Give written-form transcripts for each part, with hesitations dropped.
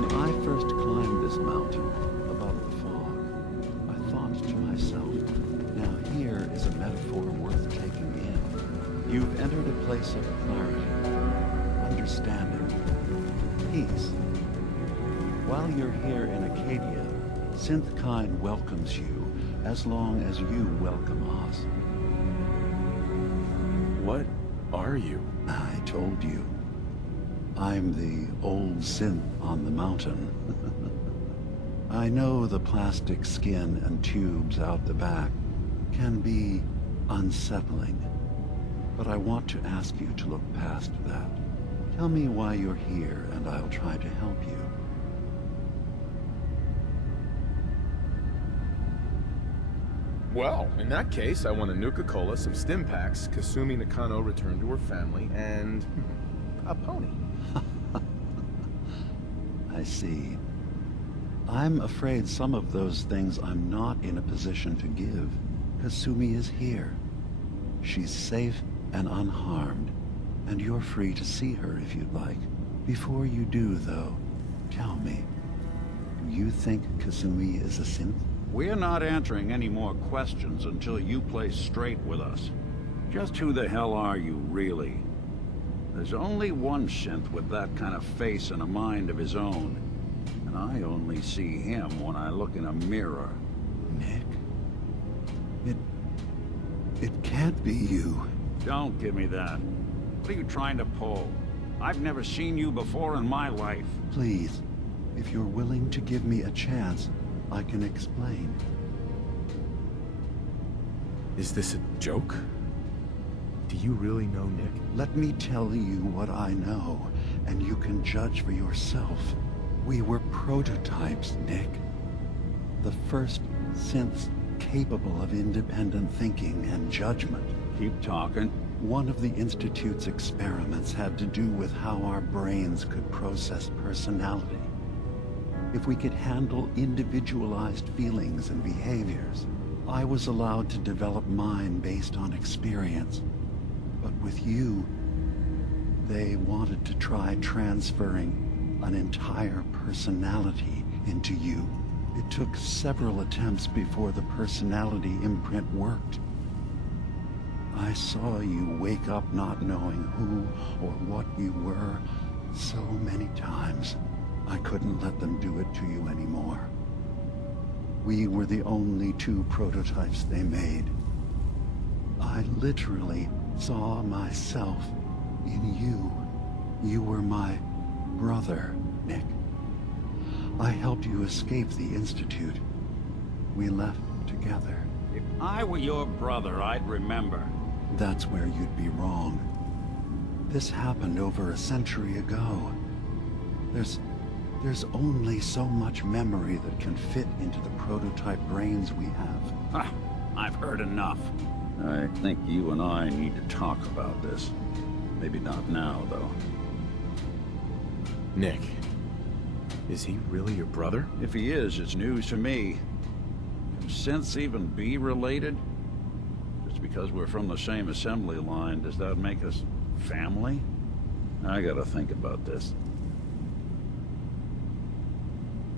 When I first climbed this mountain above the fog, I thought to myself, now here is a metaphor worth taking in. You've entered a place of clarity, understanding, peace. While you're here in Acadia, Synthkind welcomes you as long as you welcome us. What are you? I told you. I'm the old synth on the mountain. I know the plastic skin and tubes out the back can be unsettling, but I want to ask you to look past that. Tell me why you're here, and I'll try to help you. Well, in that case, I want a Nuka-Cola, some stim packs, Kasumi Nakano returned to her family, and a pony. I see. I'm afraid some of those things I'm not in a position to give. Kasumi is here. She's safe and unharmed, and you're free to see her if you'd like. Before you do, though, tell me, do you think Kasumi is a synth? We're not answering any more questions until you play straight with us. Just who the hell are you, really? There's only one synth with that kind of face and a mind of his own. And I only see him when I look in a mirror. Nick? It can't be you. Don't give me that. What are you trying to pull? I've never seen you before in my life. Please, if you're willing to give me a chance, I can explain. Is this a joke? Do you really know Nick? Let me tell you what I know, and you can judge for yourself. We were prototypes, Nick. The first synths capable of independent thinking and judgment. Keep talking. One of the Institute's experiments had to do with how our brains could process personality. If we could handle individualized feelings and behaviors, I was allowed to develop mine based on experience. But with you, they wanted to try transferring an entire personality into you. It took several attempts before the personality imprint worked. I saw you wake up not knowing who or what you were so many times. I couldn't let them do it to you anymore. We were the only two prototypes they made. I literally saw myself in you. You were my brother, Nick. I helped you escape the Institute. We left together. If I were your brother, I'd remember. That's where you'd be wrong. This happened over a century ago. There's only so much memory that can fit into the prototype brains we have. Ha! I've heard enough. I think you and I need to talk about this. Maybe not now, though. Nick, is he really your brother? If he is, it's news to me. Can synths even be related? Just because we're from the same assembly line, does that make us family? I gotta think about this.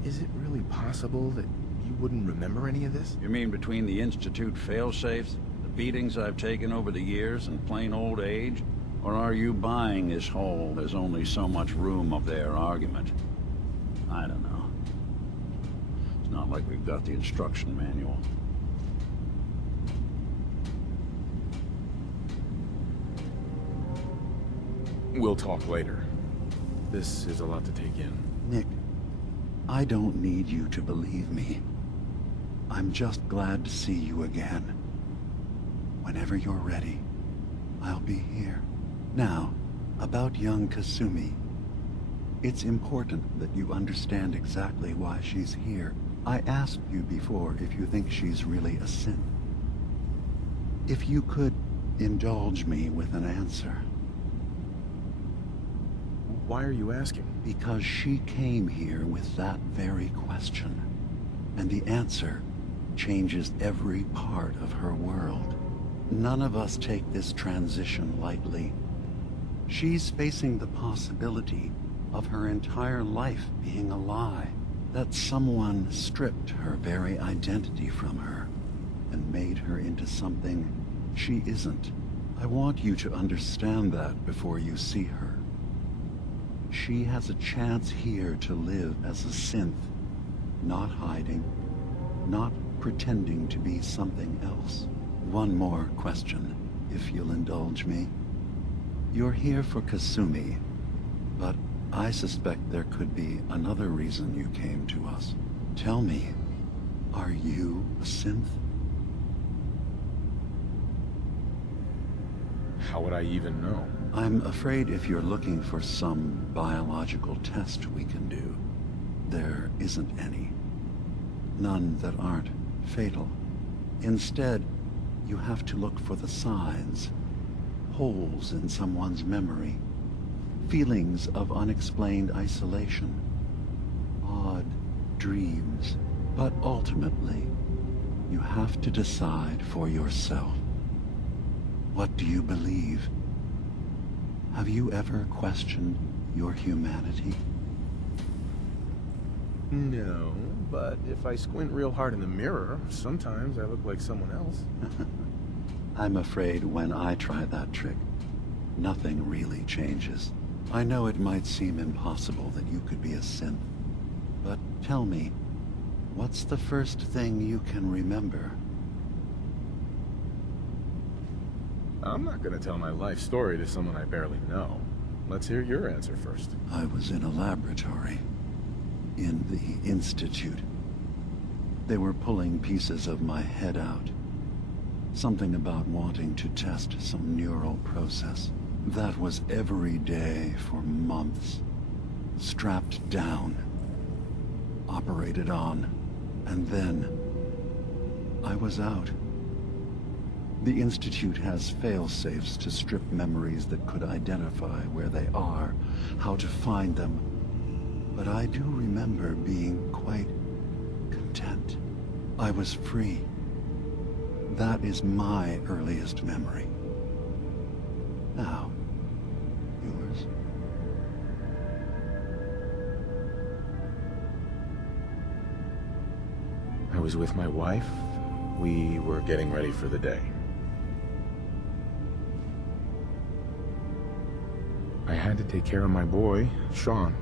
Is it really possible that you wouldn't remember any of this? You mean between the Institute failsafes, the beatings I've taken over the years, and plain old age? Or are you buying this whole "there's only so much room" of their argument? I don't know. It's not like we've got the instruction manual. We'll talk later. This is a lot to take in. Nick, I don't need you to believe me. I'm just glad to see you again. Whenever you're ready, I'll be here. Now, about young Kasumi. It's important that you understand exactly why she's here. I asked you before if you think she's really a synth. If you could indulge me with an answer. Why are you asking? Because she came here with that very question. And the answer changes every part of her world. None of us take this transition lightly. She's facing the possibility of her entire life being a lie, that someone stripped her very identity from her and made her into something she isn't. I want you to understand that before you see her. She has a chance here to live as a synth, not hiding, not pretending to be something else. One more question, if you'll indulge me. You're here for Kasumi, but I suspect there could be another reason you came to us. Tell me, are you a synth? How would I even know? I'm afraid if you're looking for some biological test we can do, there isn't any. None that aren't fatal. Instead, you have to look for the signs, holes in someone's memory, feelings of unexplained isolation, odd dreams. But ultimately, you have to decide for yourself. What do you believe? Have you ever questioned your humanity? No, but if I squint real hard in the mirror, sometimes I look like someone else. I'm afraid when I try that trick, nothing really changes. I know it might seem impossible that you could be a synth, but tell me, what's the first thing you can remember? I'm not gonna tell my life story to someone I barely know. Let's hear your answer first. I was in a laboratory. In the Institute. They were pulling pieces of my head out. Something about wanting to test some neural process. That was every day for months. Strapped down. Operated on. And then I was out. The Institute has fail-safes to strip memories that could identify where they are, how to find them. But I do remember being quite content. I was free. That is my earliest memory. Now, yours. I was with my wife. We were getting ready for the day. I had to take care of my boy, Sean.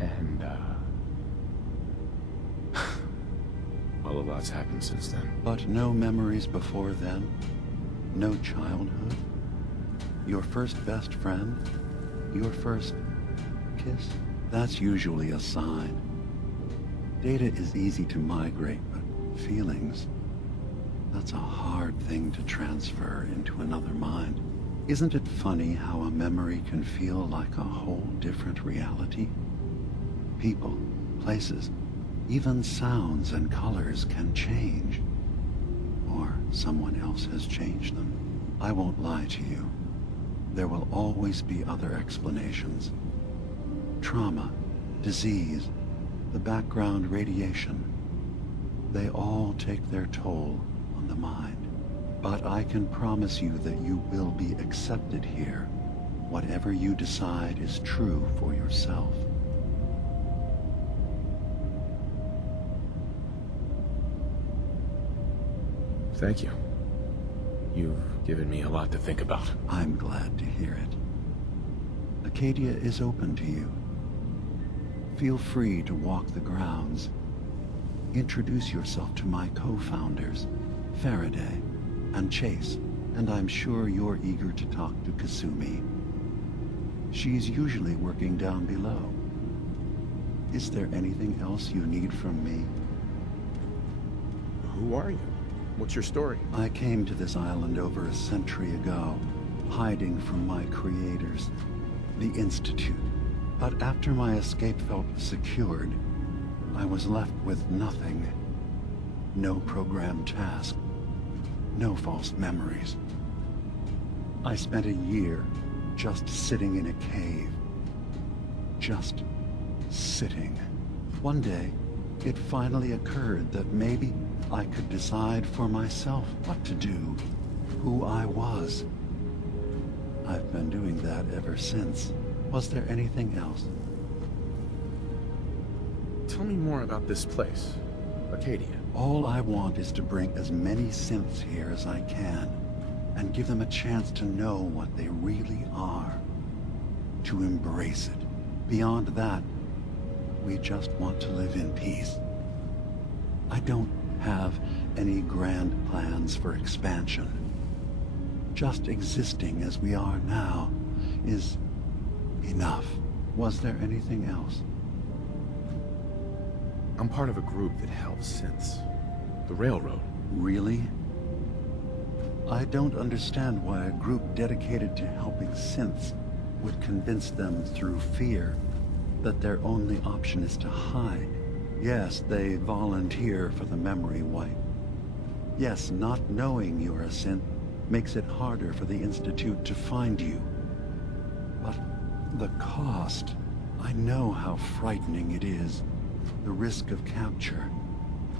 And, well, a lot's happened since then. But no memories before then? No childhood? Your first best friend? Your first kiss? That's usually a sign. Data is easy to migrate, but feelings, that's a hard thing to transfer into another mind. Isn't it funny how a memory can feel like a whole different reality? People, places, even sounds and colors can change. Or someone else has changed them. I won't lie to you. There will always be other explanations. Trauma, disease, the background radiation. They all take their toll on the mind. But I can promise you that you will be accepted here. Whatever you decide is true for yourself. Thank you. You've given me a lot to think about. I'm glad to hear it. Acadia is open to you. Feel free to walk the grounds. Introduce yourself to my co-founders, Faraday and Chase, and I'm sure you're eager to talk to Kasumi. She's usually working down below. Is there anything else you need from me? Who are you? What's your story? I came to this island over a century ago, hiding from my creators, the Institute. But after my escape felt secured, I was left with nothing. No programmed task. No false memories. I spent a year just sitting in a cave. Just sitting. One day, it finally occurred that maybe I could decide for myself what to do, who I was. I've been doing that ever since. Was there anything else? Tell me more about this place, Arcadia. All I want is to bring as many synths here as I can, and give them a chance to know what they really are. To embrace it. Beyond that, we just want to live in peace. I don't have any grand plans for expansion. Just existing as we are now is enough. Was there anything else? I'm part of a group that helps synths. The Railroad. Really? I don't understand why a group dedicated to helping synths would convince them through fear that their only option is to hide. Yes, they volunteer for the memory wipe. Yes, not knowing you're a synth makes it harder for the Institute to find you. But the cost, I know how frightening it is. The risk of capture.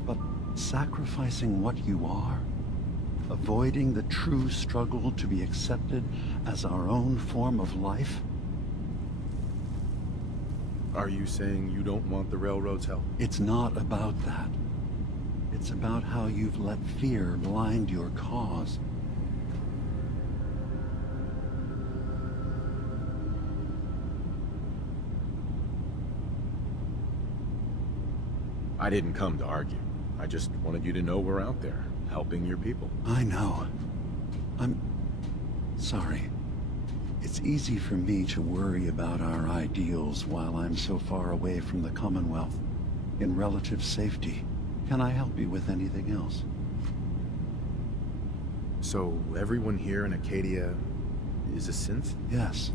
But sacrificing what you are, avoiding the true struggle to be accepted as our own form of life? Are you saying you don't want the Railroad's help? It's not about that. It's about how you've let fear blind your cause. I didn't come to argue. I just wanted you to know we're out there, helping your people. I know. I'm sorry. It's easy for me to worry about our ideals while I'm so far away from the Commonwealth, in relative safety. Can I help you with anything else? So, everyone here in Acadia is a synth? Yes.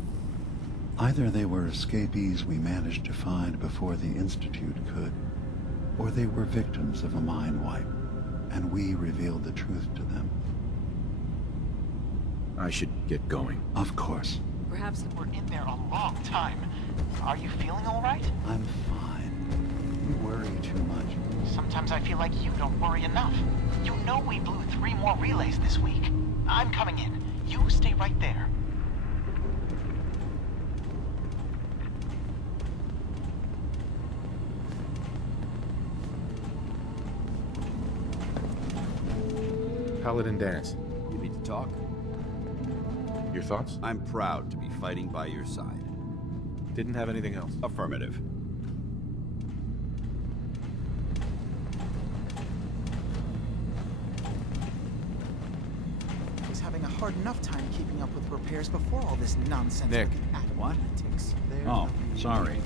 Either they were escapees we managed to find before the Institute could, or they were victims of a mind wipe, and we revealed the truth to them. I should get going. Of course. Perhaps we're in there a long time. Are you feeling all right? I'm fine. You worry too much. Sometimes I feel like you don't worry enough. You know we blew 3 more relays this week. I'm coming in. You stay right there. Paladin Dance. You need to talk? Your thoughts? I'm proud to be fighting by your side. Didn't have anything else. Affirmative. I was having a hard enough time keeping up with repairs before all this nonsense. Nick. What? Politics. Oh, sorry.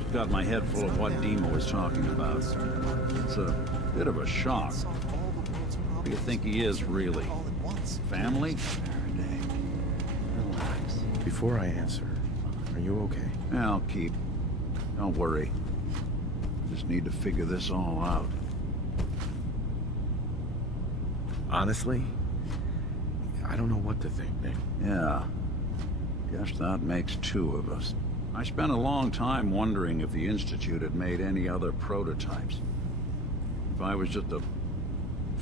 Just got my head full of what Dima was talking about. It's a bit of a shock. What do you think he is, really? All at once. Family? Faraday, relax. Before I answer, are you okay? Yeah, I'll keep. Don't worry. Just need to figure this all out. Honestly, I don't know what to think, Nick. Yeah. Guess that makes 2 of us. I spent a long time wondering if the Institute had made any other prototypes. If I was just a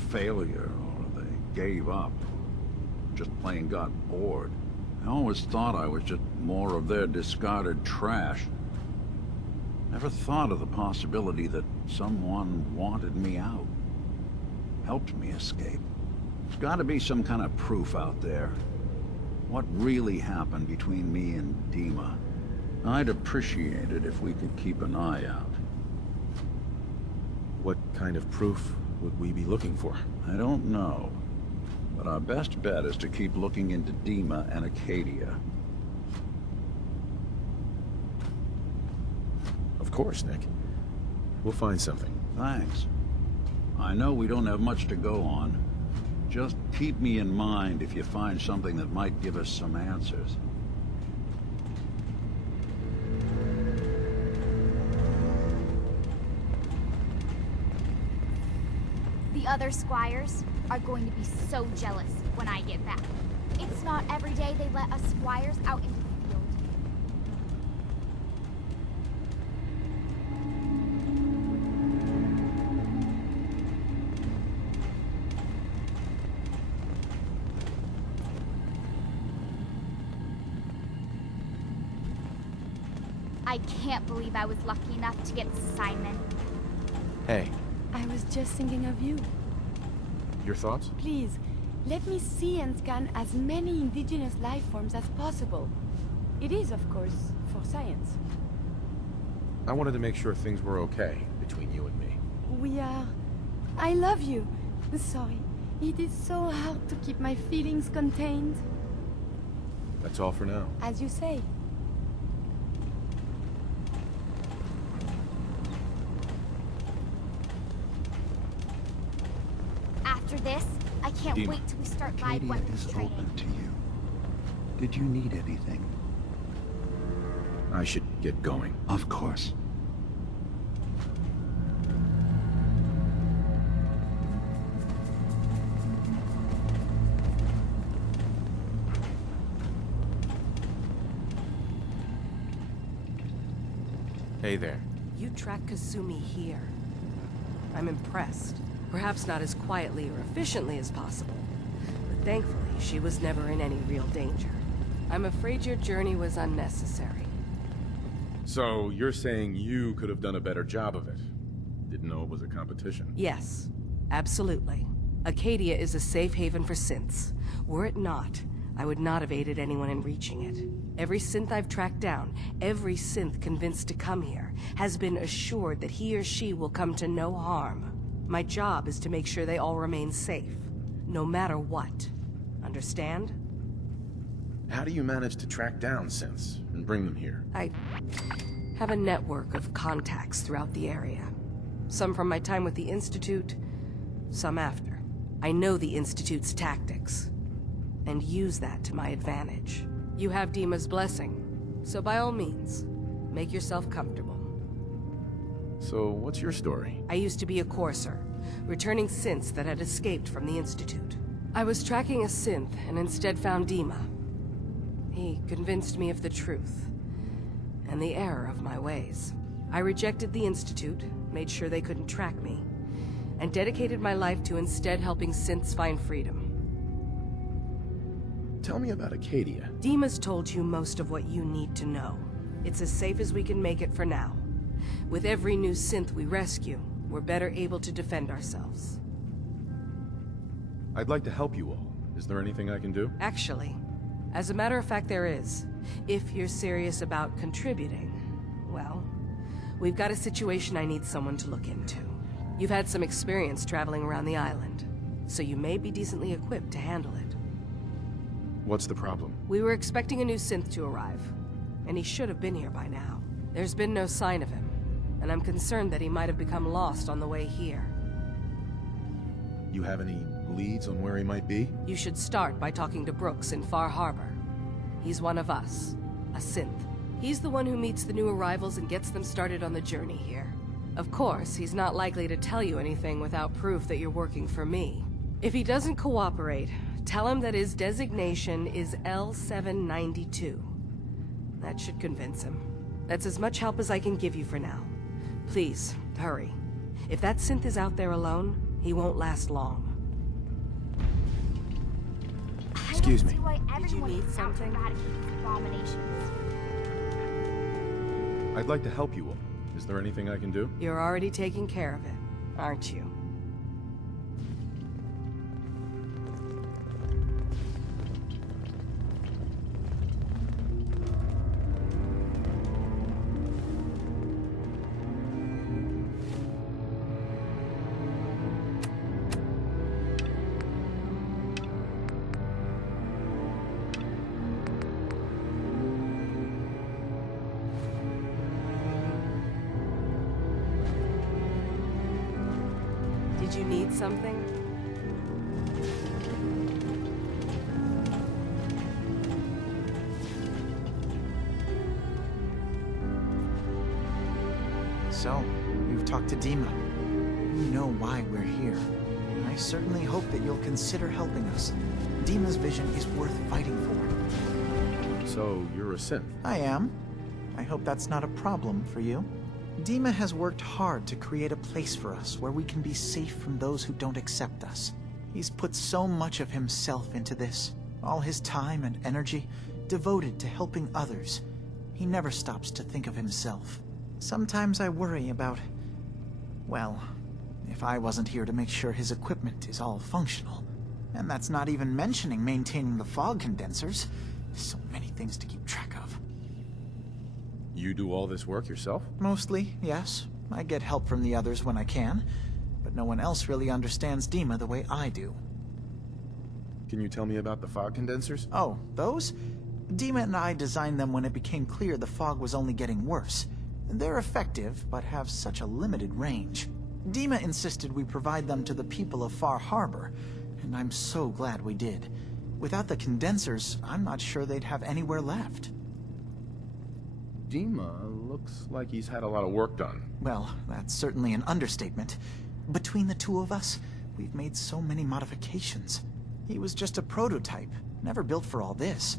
failure, or they gave up, or just plain got bored. I always thought I was just more of their discarded trash. Never thought of the possibility that someone wanted me out. Helped me escape. There's got to be some kind of proof out there. What really happened between me and Dima? I'd appreciate it if we could keep an eye out. What kind of proof would we be looking for? I don't know. But our best bet is to keep looking into Dima and Acadia. Of course, Nick. We'll find something. Thanks. I know we don't have much to go on. Just keep me in mind if you find something that might give us some answers. The other squires are going to be so jealous when I get back. It's not every day they let us squires out into the field. I can't believe I was lucky enough to get this assignment. Hey, I was just thinking of you. your thoughts? Please, let me see and scan as many indigenous life forms as possible. It is, of course, for science. I wanted to make sure things were okay between you and me. We are... I love you. Sorry. It is so hard to keep my feelings contained. That's all for now. As you say. After this, I can't Dima. wait till we start live Acadia weapons is training. open to you. Did you need anything? I should get going. Of course. Hey there. You track Kasumi here. I'm impressed. Perhaps not as quietly or efficiently as possible, but thankfully she was never in any real danger. I'm afraid your journey was unnecessary. So, you're saying you could have done a better job of it? Didn't know it was a competition. Yes, absolutely. Acadia is a safe haven for synths. Were it not, I would not have aided anyone in reaching it. Every synth I've tracked down, every synth convinced to come here, has been assured that he or she will come to no harm. My job is to make sure they all remain safe, no matter what. Understand? How do you manage to track down synths and bring them here? I have a network of contacts throughout the area. Some from my time with the Institute, some after. I know the Institute's tactics, and use that to my advantage. You have Dima's blessing, so by all means, make yourself comfortable. So, what's your story? I used to be a courser, returning synths that had escaped from the Institute. I was tracking a synth and instead found Dima. He convinced me of the truth, and the error of my ways. I rejected the Institute, made sure they couldn't track me, and dedicated my life to instead helping synths find freedom. Tell me about Acadia. Dima's told you most of what you need to know. It's as safe as we can make it for now. With every new synth we rescue, we're better able to defend ourselves. I'd like to help you all. Is there anything I can do? Actually, as a matter of fact, there is. If you're serious about contributing, well, we've got a situation I need someone to look into. You've had some experience traveling around the island, so you may be decently equipped to handle it. What's the problem? We were expecting a new synth to arrive, and he should have been here by now. There's been no sign of him, and I'm concerned that he might have become lost on the way here. You have any leads on where he might be? You should start by talking to Brooks in Far Harbor. He's one of us, a synth. He's the one who meets the new arrivals and gets them started on the journey here. Of course, he's not likely to tell you anything without proof that you're working for me. If he doesn't cooperate, tell him that his designation is L792. That should convince him. That's as much help as I can give you for now. Please, hurry. If that synth is out there alone, he won't last long. Excuse I me. don't see why Did you everyone need is out to something? eradicate these abominations. I'd like to help you all. Is there anything I can do? You're already taking care of it, aren't you? Did you need something? So, you've talked to Dima. You know why we're here. I certainly hope that you'll consider helping us. Dima's vision is worth fighting for. So, you're a synth. I am. I hope that's not a problem for you. Dima has worked hard to create a place for us where we can be safe from those who don't accept us. He's put so much of himself into this, all his time and energy devoted to helping others. He never stops to think of himself. Sometimes I worry about... well, if I wasn't here to make sure his equipment is all functional. And that's not even mentioning maintaining the fog condensers. So many things to keep track of. You do all this work yourself? Mostly, yes. I get help from the others when I can, but no one else really understands Dima the way I do. Can you tell me about the fog condensers? Oh, those? Dima and I designed them when it became clear the fog was only getting worse. They're effective, but have such a limited range. Dima insisted we provide them to the people of Far Harbor, and I'm so glad we did. Without the condensers, I'm not sure they'd have anywhere left. Dima looks like he's had a lot of work done. Well, that's certainly an understatement. Between the two of us, we've made so many modifications. He was just a prototype, never built for all this.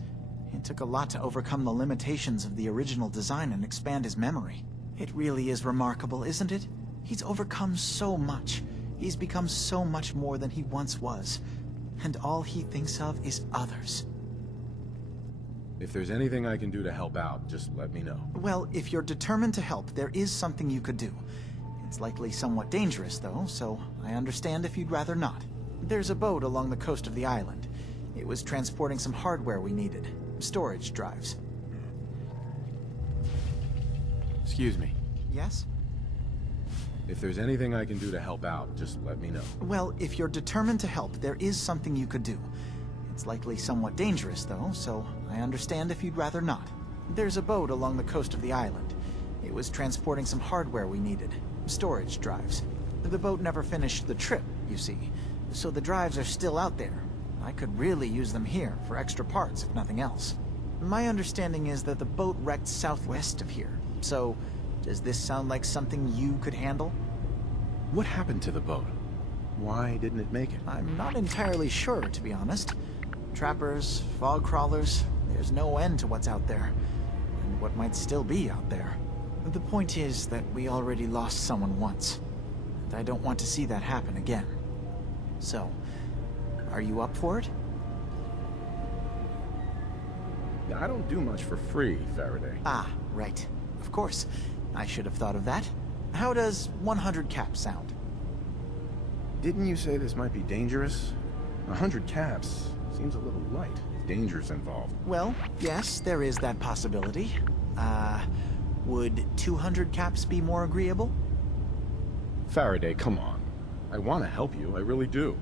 It took a lot to overcome the limitations of the original design and expand his memory. It really is remarkable, isn't it? He's overcome so much. He's become so much more than he once was. And all he thinks of is others. If there's anything I can do to help out, just let me know. Well, if you're determined to help, there is something you could do. It's likely somewhat dangerous, though, so I understand if you'd rather not. There's a boat along the coast of the island. It was transporting some hardware we needed. Storage drives. Excuse me. Yes? If there's anything I can do to help out, just let me know. Well, if you're determined to help, there is something you could do. It's likely somewhat dangerous, though, so I understand if you'd rather not. There's a boat along the coast of the island. It was transporting some hardware we needed. Storage drives. The boat never finished the trip, you see, so the drives are still out there. I could really use them here for extra parts, if nothing else. My understanding is that the boat wrecked southwest of here, so does this sound like something you could handle? What happened to the boat? Why didn't it make it? I'm not entirely sure, to be honest. Trappers, fog crawlers, there's no end to what's out there, and what might still be out there. The point is that we already lost someone once, and I don't want to see that happen again. So, are you up for it? I don't do much for free, Faraday. Ah, right. Of course. I should have thought of that. How does 100 caps sound? Didn't you say this might be dangerous? 100 caps seems a little light if danger's involved. Well, yes, there is that possibility. Would 200 caps be more agreeable? Faraday, come on. I want to help you, I really do.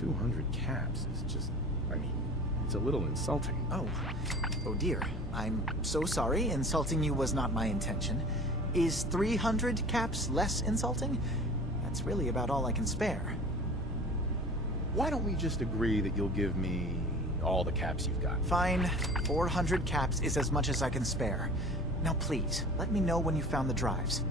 200 caps is just, I mean, it's a little insulting. Oh dear. I'm so sorry. Insulting you was not my intention. Is 300 caps less insulting? That's really about all I can spare. Why don't we just agree that you'll give me all the caps you've got? Fine. 400 caps is as much as I can spare. Now please, let me know when you found the drives.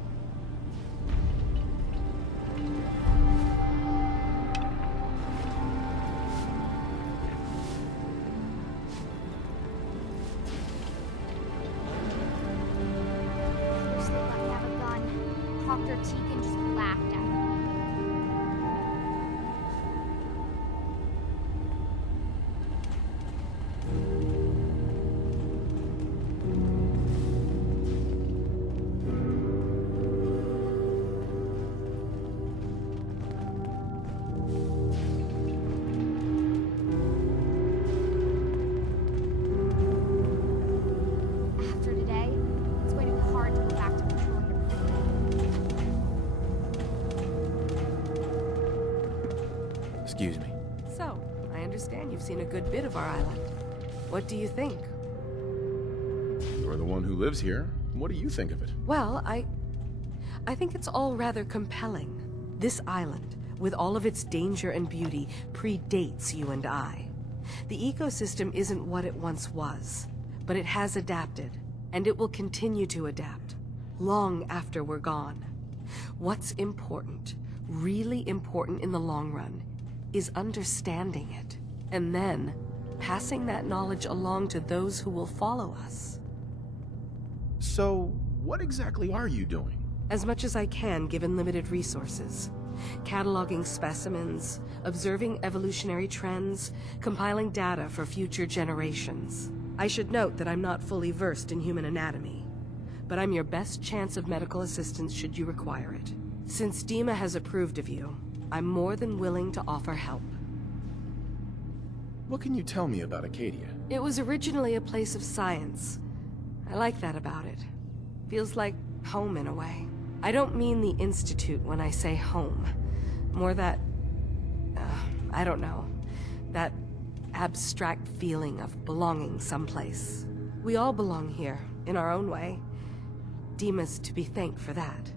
Wish they let me have a gun. Dr. Tegan just laughed at me. After today, it's going to be hard to go back to patrolling the Excuse me. So, I understand you've seen a good bit of our island. What do you think? You're the one who lives here. What do you think of it? Well, I think it's all rather compelling. This island, with all of its danger and beauty, predates you and I. The ecosystem isn't what it once was, but it has adapted, and it will continue to adapt, long after we're gone. What's important, really important in the long run, is understanding it, and then passing that knowledge along to those who will follow us. So, what exactly are you doing? As much as I can, given limited resources. Cataloging specimens, observing evolutionary trends, compiling data for future generations. I should note that I'm not fully versed in human anatomy, but I'm your best chance of medical assistance should you require it. Since Dima has approved of you, I'm more than willing to offer help. What can you tell me about Acadia? It was originally a place of science. I like that about it. Feels like home in a way. I don't mean the Institute when I say home. More that... I don't know. That abstract feeling of belonging someplace. We all belong here, in our own way. Dima's to be thanked for that.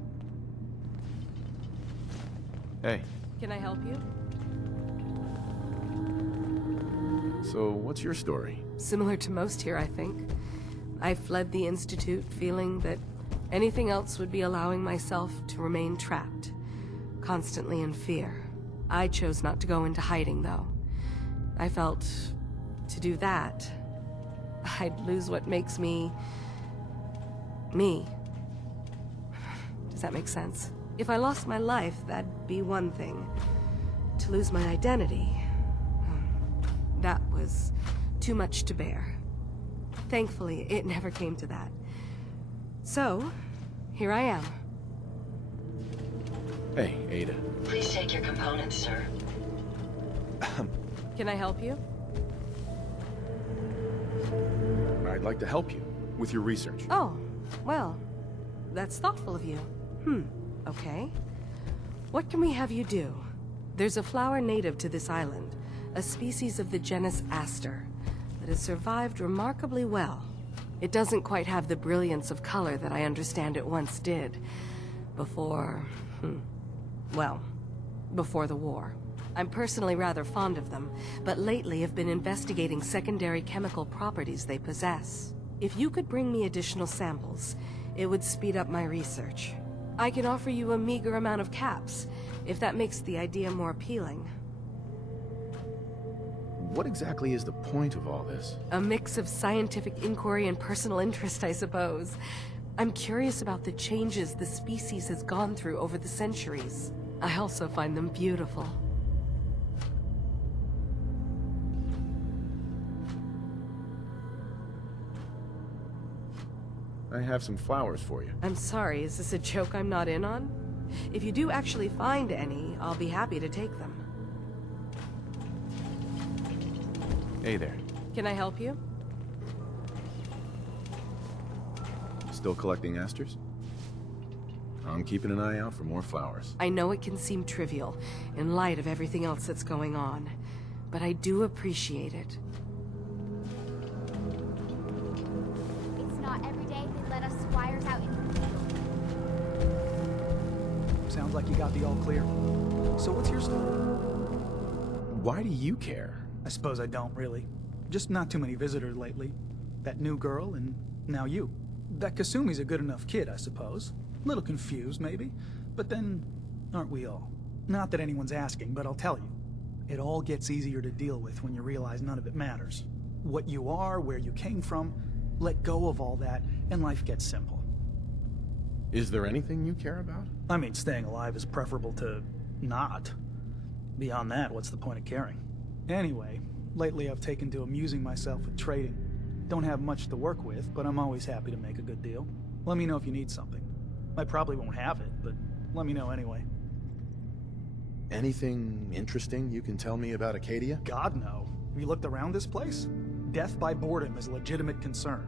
Hey, Can I help you? so what's your story? Similar to most here, I think. I fled the Institute feeling that anything else would be allowing myself to remain trapped, constantly in fear. I chose not to go into hiding, though. I felt to do that, I'd lose what makes me... me. Does that make sense? If I lost my life, that'd be one thing. To lose my identity, that was too much to bear. Thankfully, it never came to that. So, here I am. Hey, Ada. Please take your components, sir. Can I help you? I'd like to help you with your research. Oh, well, that's thoughtful of you. Okay. What can we have you do? There's a flower native to this island, a species of the genus Aster, that has survived remarkably well. It doesn't quite have the brilliance of color that I understand it once did. Before... well, before the war. I'm personally rather fond of them, but lately have been investigating secondary chemical properties they possess. If you could bring me additional samples, it would speed up my research. I can offer you a meager amount of caps, if that makes the idea more appealing. What exactly is the point of all this? A mix of scientific inquiry and personal interest, I suppose. I'm curious about the changes the species has gone through over the centuries. I also find them beautiful. I have some flowers for you. I'm sorry, is this a joke I'm not in on? If you do actually find any, I'll be happy to take them. Hey there. Can I help you? Still collecting asters? I'm keeping an eye out for more flowers. I know it can seem trivial, in light of everything else that's going on, but I do appreciate it. It's not every day they let us squires out into the field. Sounds like you got the all clear. So what's your story? Why do you care? I suppose I don't, really. Just not too many visitors lately. That new girl, and now you. That Kasumi's a good enough kid, I suppose. Little confused, maybe. But then, aren't we all? Not that anyone's asking, but I'll tell you. It all gets easier to deal with when you realize none of it matters. What you are, where you came from, let go of all that, and life gets simple. Is there anything you care about? I mean, staying alive is preferable to not. Beyond that, what's the point of caring? Anyway, lately I've taken to amusing myself with trading. Don't have much to work with, but I'm always happy to make a good deal. Let me know if you need something. I probably won't have it, but let me know anyway. Anything interesting you can tell me about Acadia? God, no. Have you looked around this place? Death by boredom is a legitimate concern.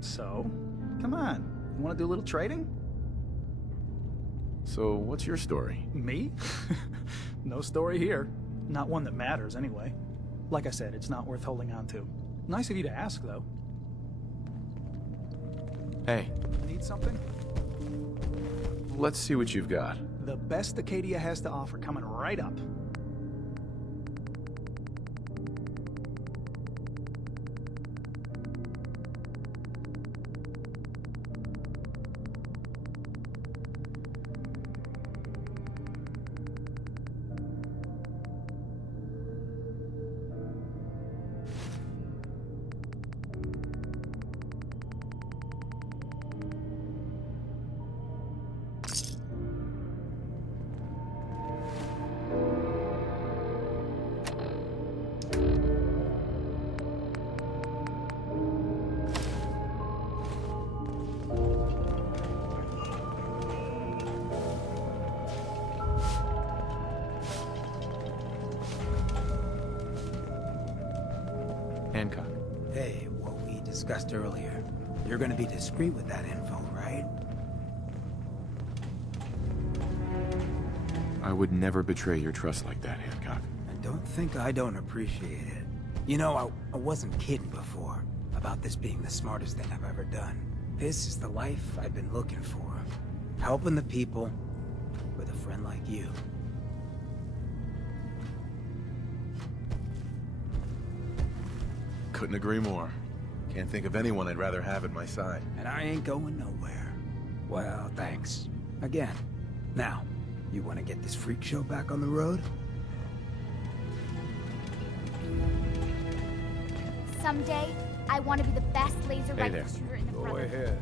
So, come on. You want to do a little trading? So, what's your story? Me? No story here. Not one that matters, anyway. Like I said, it's not worth holding on to. Nice of you to ask, though. Hey, Need something? let's see what you've got. The best Acadia has to offer coming right up. discussed earlier. You're gonna be discreet with that info, right? I would never betray your trust like that, Hancock. And don't think I don't appreciate it. You know, I wasn't kidding before about this being the smartest thing I've ever done. This is the life I've been looking for. Helping the people with a friend like you. Couldn't agree more. Can't think of anyone I'd rather have at my side. And I ain't going nowhere. Well, thanks. Again. Now, you want to get this freak show back on the road? Someday, I want to be the best laser Hey rifle there. shooter in the Go Brotherhood. ahead.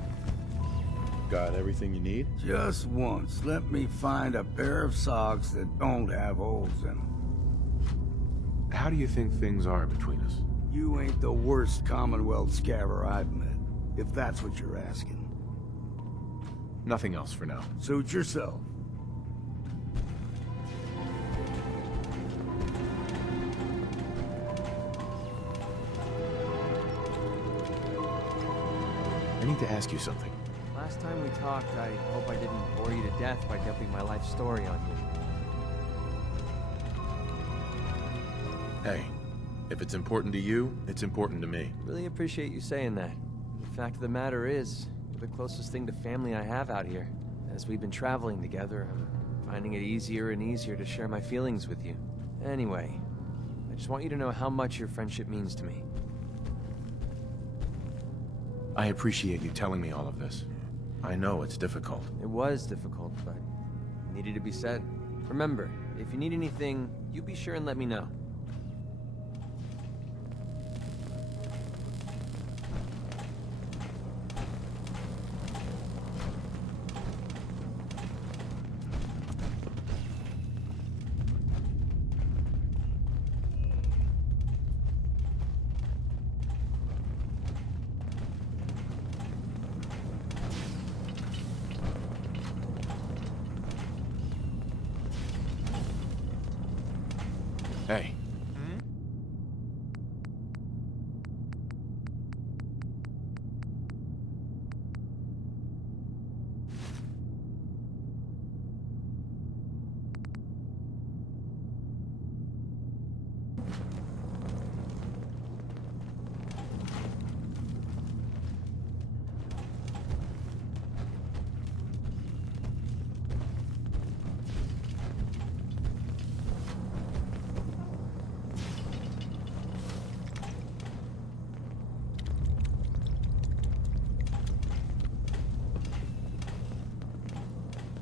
Got everything you need? Just once, let me find a pair of socks that don't have holes in them. How do you think things are between us? You ain't the worst Commonwealth scabber I've met, if that's what you're asking. Nothing else for now. Suit yourself. I need to ask you something. Last time we talked, I hope I didn't bore you to death by dumping my life story on you. Hey, if it's important to you, it's important to me. Really appreciate you saying that. The fact of the matter is, you're the closest thing to family I have out here. As we've been traveling together, I'm finding it easier and easier to share my feelings with you. Anyway, I just want you to know how much your friendship means to me. I appreciate you telling me all of this. I know it's difficult. It was difficult, but it needed to be said. Remember, if you need anything, you be sure and let me know. Hey.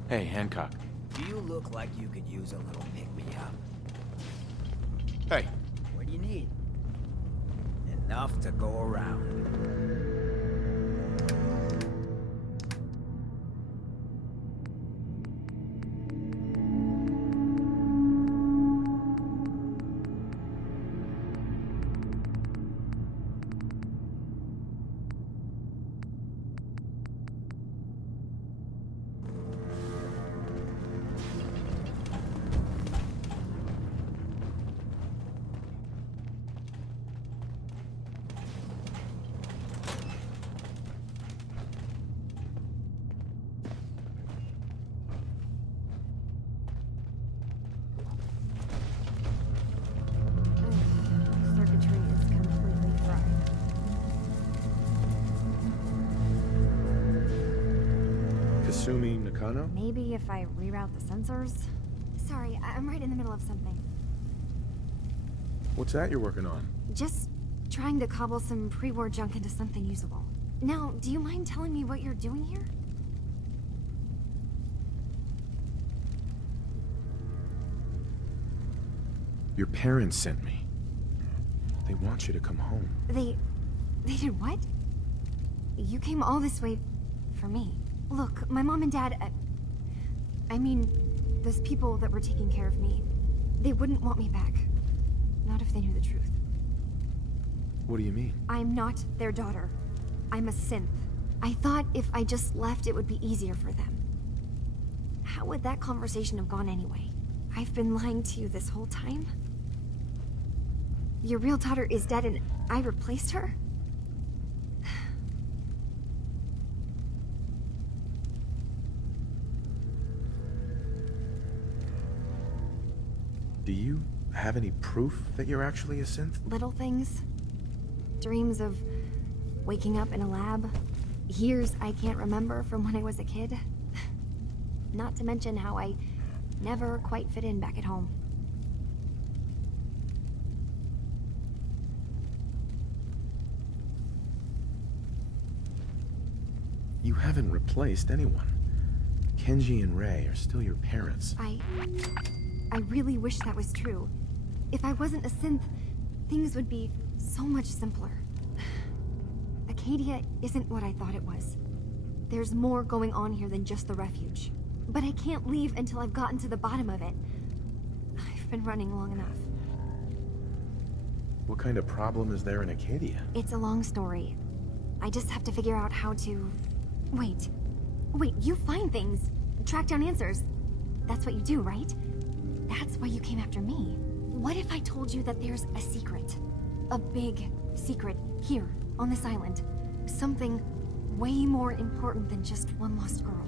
Hey, Hancock. Do you look like you could use a little pick-me-up? Hey. What do you need? Enough to go around. Circuitry is completely fried. Kasumi Nakano? Maybe if I reroute the sensors? Sorry, I'm right in the middle of something. What's that you're working on? Just trying to cobble some pre-war junk into something usable. Now, do you mind telling me what you're doing here? Your parents sent me. They want you to come home. They did what? You came all this way for me. Look, my mom and dad, I mean, those people that were taking care of me, they wouldn't want me back. Not if they knew the truth. What do you mean? I'm not their daughter. I'm a synth. I thought if I just left, it would be easier for them. How would that conversation have gone anyway? I've been lying to you this whole time? Your real daughter is dead and I replaced her? Do you have any proof that you're actually a synth? Little things. Dreams of waking up in a lab. Years I can't remember from when I was a kid. Not to mention how I never quite fit in back at home. You haven't replaced anyone. Kenji and Rei are still your parents. I really wish that was true. If I wasn't a synth, things would be so much simpler. Acadia isn't what I thought it was. There's more going on here than just the refuge. But I can't leave until I've gotten to the bottom of it. I've been running long enough. What kind of problem is there in Acadia? It's a long story. I just have to figure out how to... Wait, you find things. Track down answers. That's what you do, right? That's why you came after me. What if I told you that there's a secret? A big secret here, on this island. Something way more important than just one lost girl.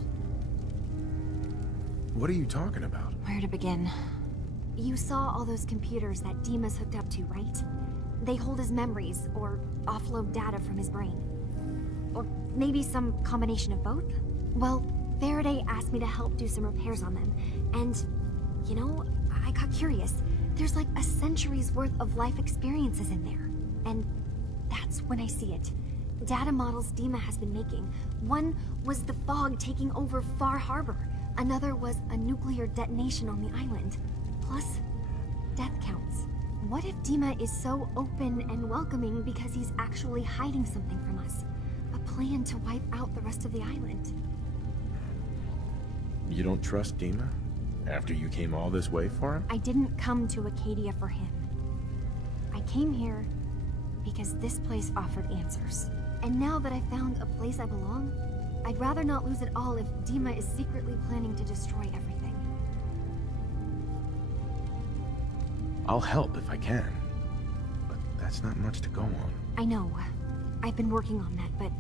What are you talking about? Where to begin? You saw all those computers that Dima's hooked up to, right? They hold his memories, or offload data from his brain. Or maybe some combination of both? Well, Faraday asked me to help do some repairs on them, and, you know, I got curious. There's like a century's worth of life experiences in there. And that's when I see it. Data models Dima has been making. One was the fog taking over Far Harbor. Another was a nuclear detonation on the island. Plus, death counts. What if Dima is so open and welcoming because he's actually hiding something from us? A plan to wipe out the rest of the island. You don't trust Dima? After you came all this way for him? I didn't come to Acadia for him. I came here because this place offered answers. And now that I found a place I belong, I'd rather not lose it all if Dima is secretly planning to destroy everything. I'll help if I can. But that's not much to go on. I know. I've been working on that, but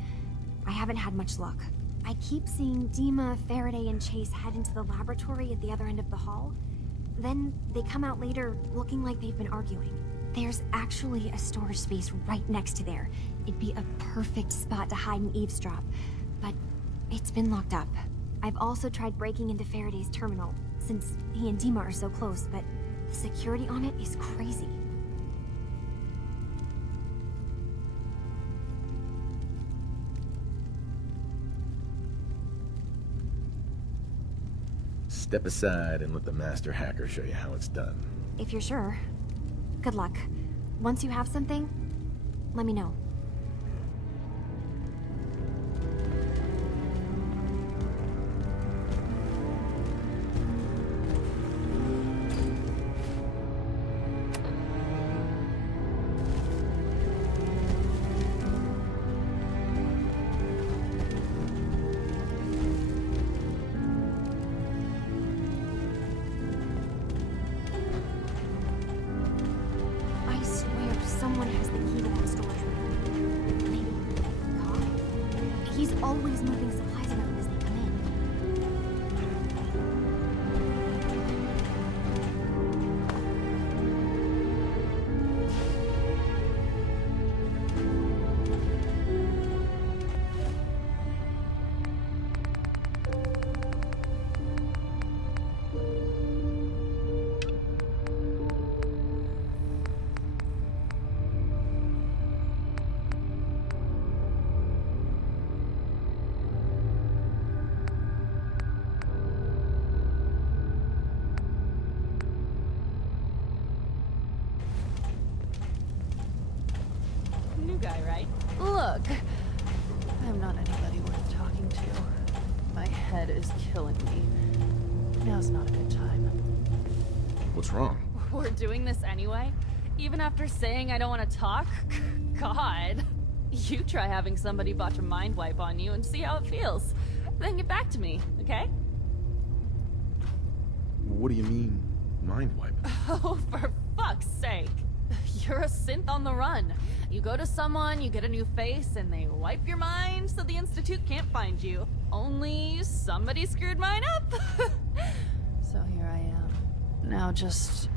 I haven't had much luck. I keep seeing Dima, Faraday, and Chase head into the laboratory at the other end of the hall. Then they come out later looking like they've been arguing. There's actually a storage space right next to there. It'd be a perfect spot to hide and eavesdrop, but it's been locked up. I've also tried breaking into Faraday's terminal, since he and Dima are so close, but the security on it is crazy. Step aside and let the master hacker show you how it's done. If you're sure. Good luck. Once you have something, let me know. Someone has the key to that storage room. Maybe God. He's always moving supplies around as they come in. New guy, right? Look, I'm not anybody worth talking to. My head is killing me. Now's not a good time. What's wrong? We're doing this anyway? Even after saying I don't want to talk? God. You try having somebody botch a mind wipe on you and see how it feels. Then get back to me, okay? What do you mean, mind wipe? Oh, for fuck's sake. You're a synth on the run. You go to someone, you get a new face, and they wipe your mind so the Institute can't find you. Only somebody screwed mine up. So here I am. Now just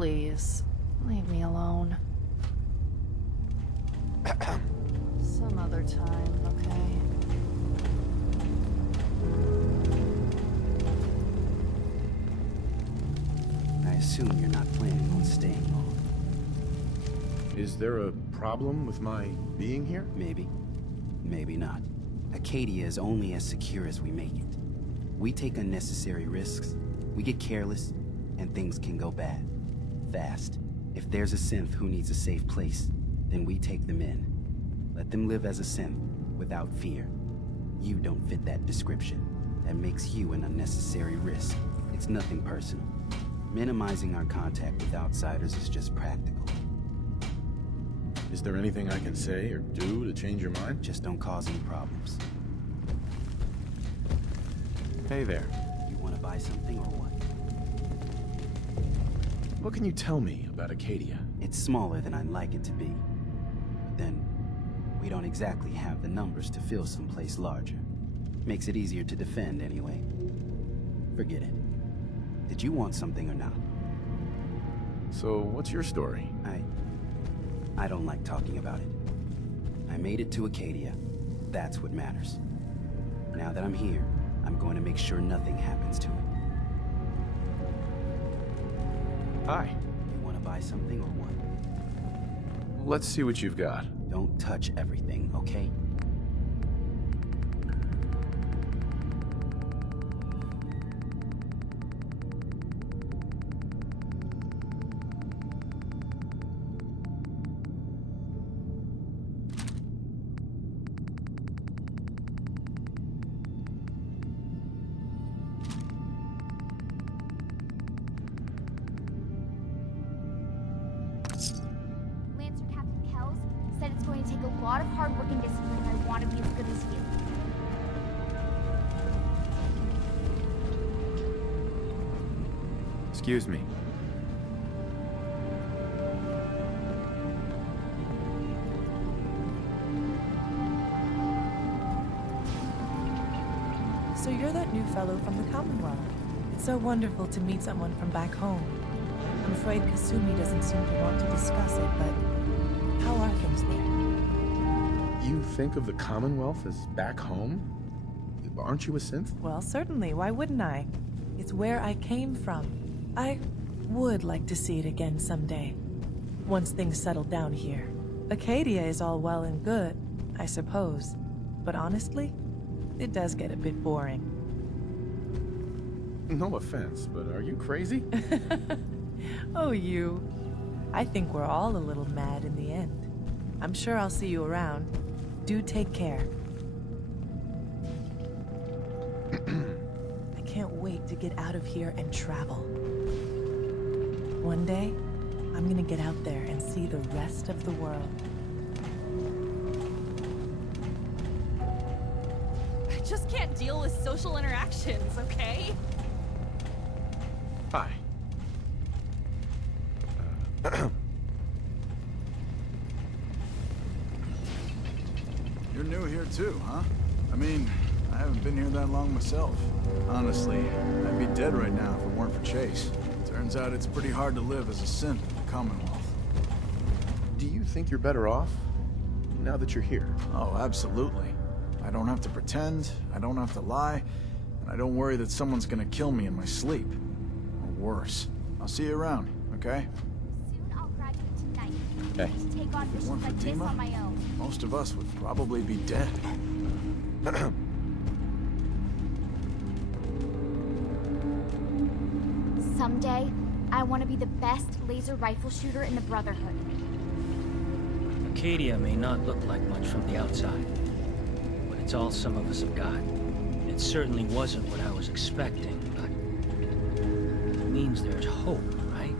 please, leave me alone. Some other time, okay? I assume you're not planning on staying long. Is there a problem with my being here? Maybe. Maybe not. Acadia is only as secure as we make it. We take unnecessary risks, we get careless, and things can go bad. Fast. If there's a synth who needs a safe place, then we take them in. Let them live as a synth, without fear. You don't fit that description. That makes you an unnecessary risk. It's nothing personal. Minimizing our contact with outsiders is just practical. Is there anything I can say or do to change your mind? Just don't cause any problems. Hey there. You want to buy something or what? What can you tell me about Acadia? It's smaller than I'd like it to be. But then, we don't exactly have the numbers to fill someplace larger. Makes it easier to defend anyway. Forget it. Did you want something or not? So, what's your story? I don't like talking about it. I made it to Acadia. That's what matters. Now that I'm here, I'm going to make sure nothing happens to it. Hi. You want to buy something or what? Let's see what you've got. Don't touch everything, okay? Said it's going to take a lot of hard work and discipline if I want to be as good as you. Excuse me. So you're that new fellow from the Commonwealth. It's so wonderful to meet someone from back home. I'm afraid Kasumi doesn't seem to want to discuss it, but how are things there? You think of the Commonwealth as back home? Aren't you a synth? Well, certainly. Why wouldn't I? It's where I came from. I would like to see it again someday. Once things settle down here. Acadia is all well and good, I suppose. But honestly, it does get a bit boring. No offense, but are you crazy? Oh, you. I think we're all a little mad in the end. I'm sure I'll see you around. Do take care. I can't wait to get out of here and travel. One day, I'm gonna get out there and see the rest of the world. I just can't deal with social interactions, okay? Hi. You're new here too, huh? I mean, I haven't been here that long myself. Honestly, I'd be dead right now if it weren't for Chase. Turns out it's pretty hard to live as a synth in the Commonwealth. Do you think you're better off now that you're here? Oh, absolutely. I don't have to pretend, I don't have to lie, and I don't worry that someone's gonna kill me in my sleep. Or worse. I'll see you around, okay? Soon I'll graduate tonight. Hey. I need to take on If it missions weren't for like this Dima, on my own. most of us would probably be dead. Someday, I want to be the best laser rifle shooter in the Brotherhood. Acadia may not look like much from the outside, but it's all some of us have got. It certainly wasn't what I was expecting, but it means there's hope, right?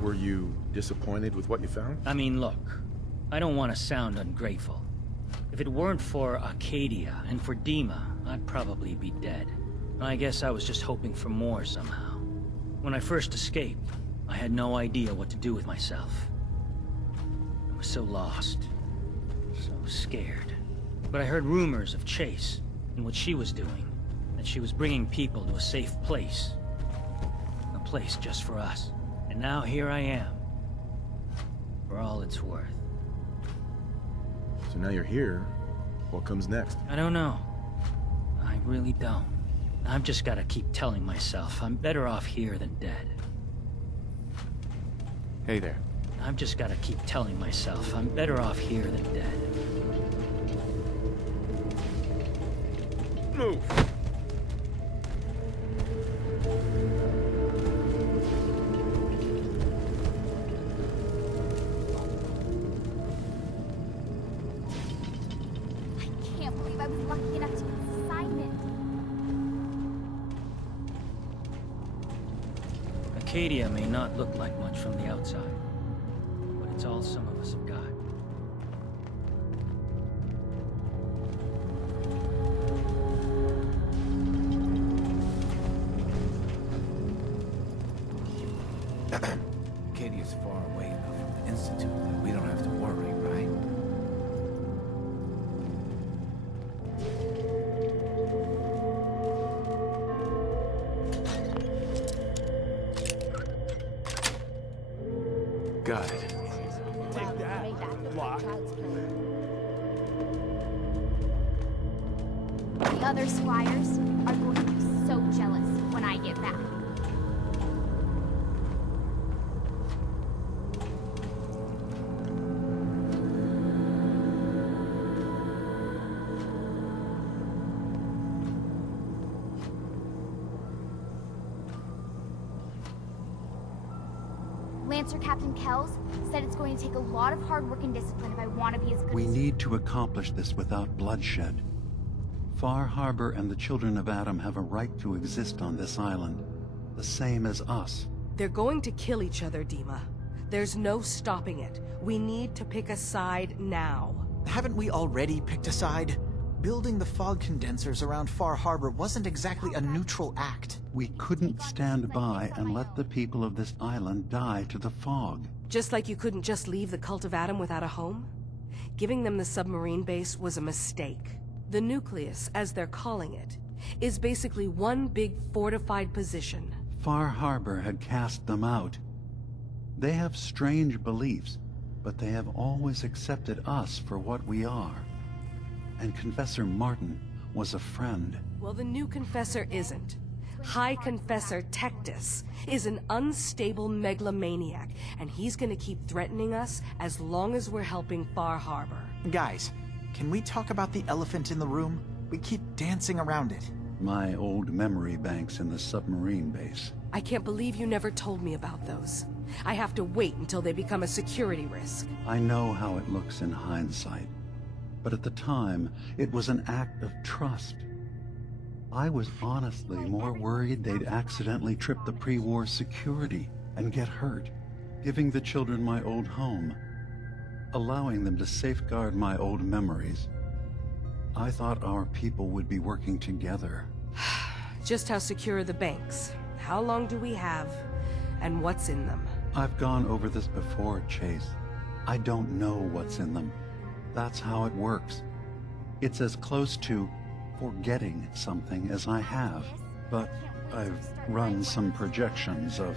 Were you disappointed with what you found? I mean, look, I don't want to sound ungrateful. If it weren't for Acadia and for Dima, I'd probably be dead. I guess I was just hoping for more somehow. When I first escaped, I had no idea what to do with myself. I was so lost, so scared. But I heard rumors of Chase and what she was doing, that she was bringing people to a safe place. A place just for us. And now here I am. For all it's worth. So now you're here. What comes next? I don't know. I really don't. I've just gotta keep telling myself I'm better off here than dead. Hey there. I've just gotta keep telling myself I'm better off here than dead. Move! I can't believe I was lucky enough to get this assignment. Acadia may not look like much from the outside, but it's all some of us have got. Acadia's far away enough from the Institute that we don't have to worry, right? Got it. Take that. Lock. The other squires are going to be so jealous when I get back. Lancer Captain Kells said it's going to take a lot of hard work and discipline if I want to be as good We as need to accomplish this without bloodshed. Far Harbor and the Children of Adam have a right to exist on this island, the same as us. They're going to kill each other, Dima. There's no stopping it. We need to pick a side now. Haven't we already picked a side? Building the fog condensers around Far Harbor wasn't exactly a neutral act. We couldn't stand by and let the people of this island die to the fog. Just like you couldn't just leave the Cult of Adam without a home? Giving them the submarine base was a mistake. The nucleus, as they're calling it, is basically one big fortified position. Far Harbor had cast them out. They have strange beliefs, but they have always accepted us for what we are. And Confessor Martin was a friend. Well, the new Confessor isn't. High Confessor Tectus is an unstable megalomaniac, and he's gonna keep threatening us as long as we're helping Far Harbor. Guys, can we talk about the elephant in the room? We keep dancing around it. My old memory banks in the submarine base. I can't believe you never told me about those. I have to wait until they become a security risk. I know how it looks in hindsight, but at the time, it was an act of trust. I was honestly more worried they'd accidentally trip the pre-war security and get hurt, giving the children my old home, allowing them to safeguard my old memories. I thought our people would be working together. Just how secure are the banks? How long do we have? And what's in them? I've gone over this before, Chase. I don't know what's in them. That's how it works. It's as close to forgetting something as I have, but I've run some projections of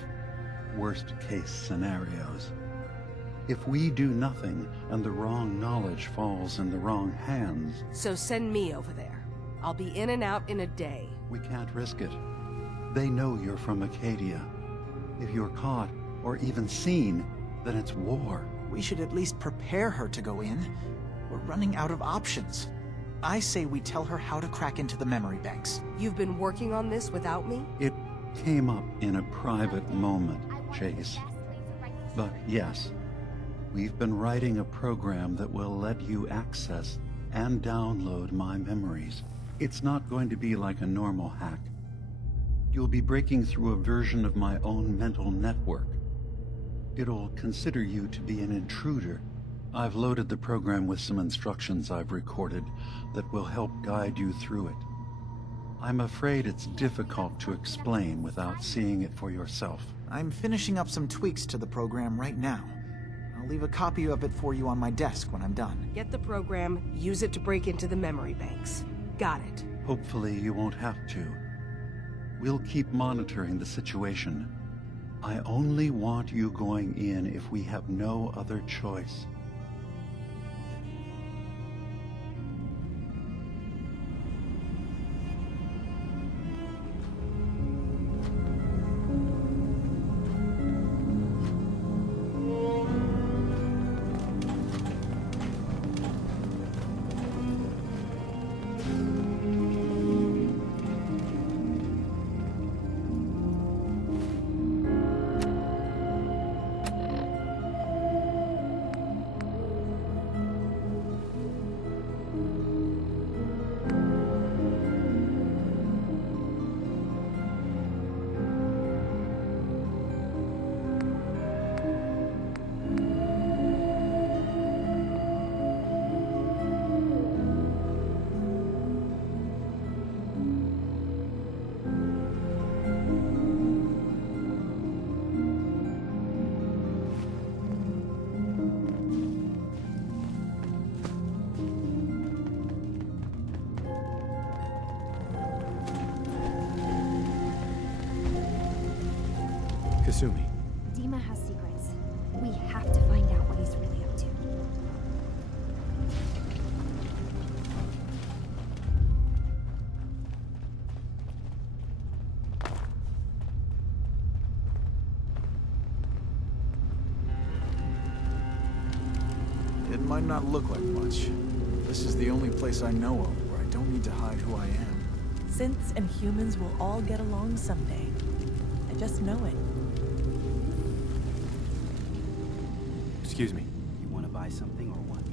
worst-case scenarios. If we do nothing and the wrong knowledge falls in the wrong hands... So send me over there. I'll be in and out in a day. We can't risk it. They know you're from Acadia. If you're caught, or even seen, then it's war. We should at least prepare her to go in. We're running out of options. I say we tell her how to crack into the memory banks. You've been working on this without me? It came up in a private moment, Chase. But yes, we've been writing a program that will let you access and download my memories. It's not going to be like a normal hack. You'll be breaking through a version of my own mental network. It'll consider you to be an intruder. I've loaded the program with some instructions I've recorded that will help guide you through it. I'm afraid it's difficult to explain without seeing it for yourself. I'm finishing up some tweaks to the program right now. I'll leave a copy of it for you on my desk when I'm done. Get the program, use it to break into the memory banks. Got it. Hopefully you won't have to. We'll keep monitoring the situation. I only want you going in if we have no other choice. Kasumi. Dima has secrets. We have to find out what he's really up to. It might not look like much. This is the only place I know of where I don't need to hide who I am. Synths and humans will all get along someday. I just know it. Excuse me. You want to buy something or what?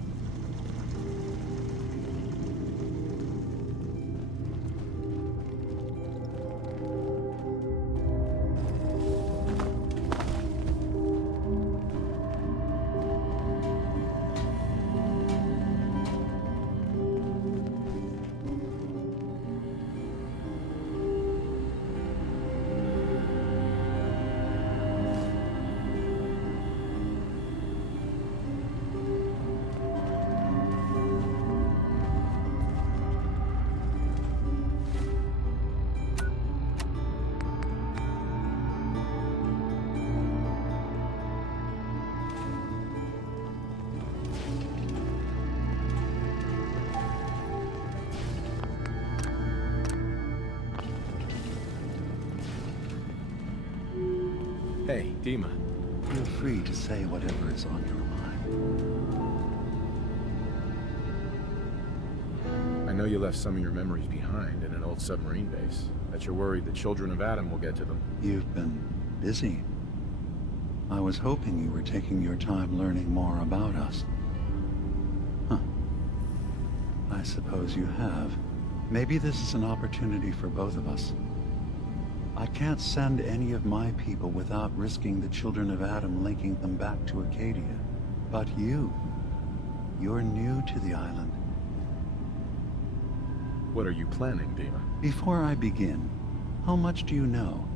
Hey, Dima. Feel free to say whatever is on your mind. I know you left some of your memories behind in an old submarine base. That you're worried the children of Adam will get to them. You've been busy. I was hoping you were taking your time learning more about us. Huh. I suppose you have. Maybe this is an opportunity for both of us. I can't send any of my people without risking the children of Adam linking them back to Acadia. But you're new to the island. What are you planning, Dima? Before I begin, how much do you know?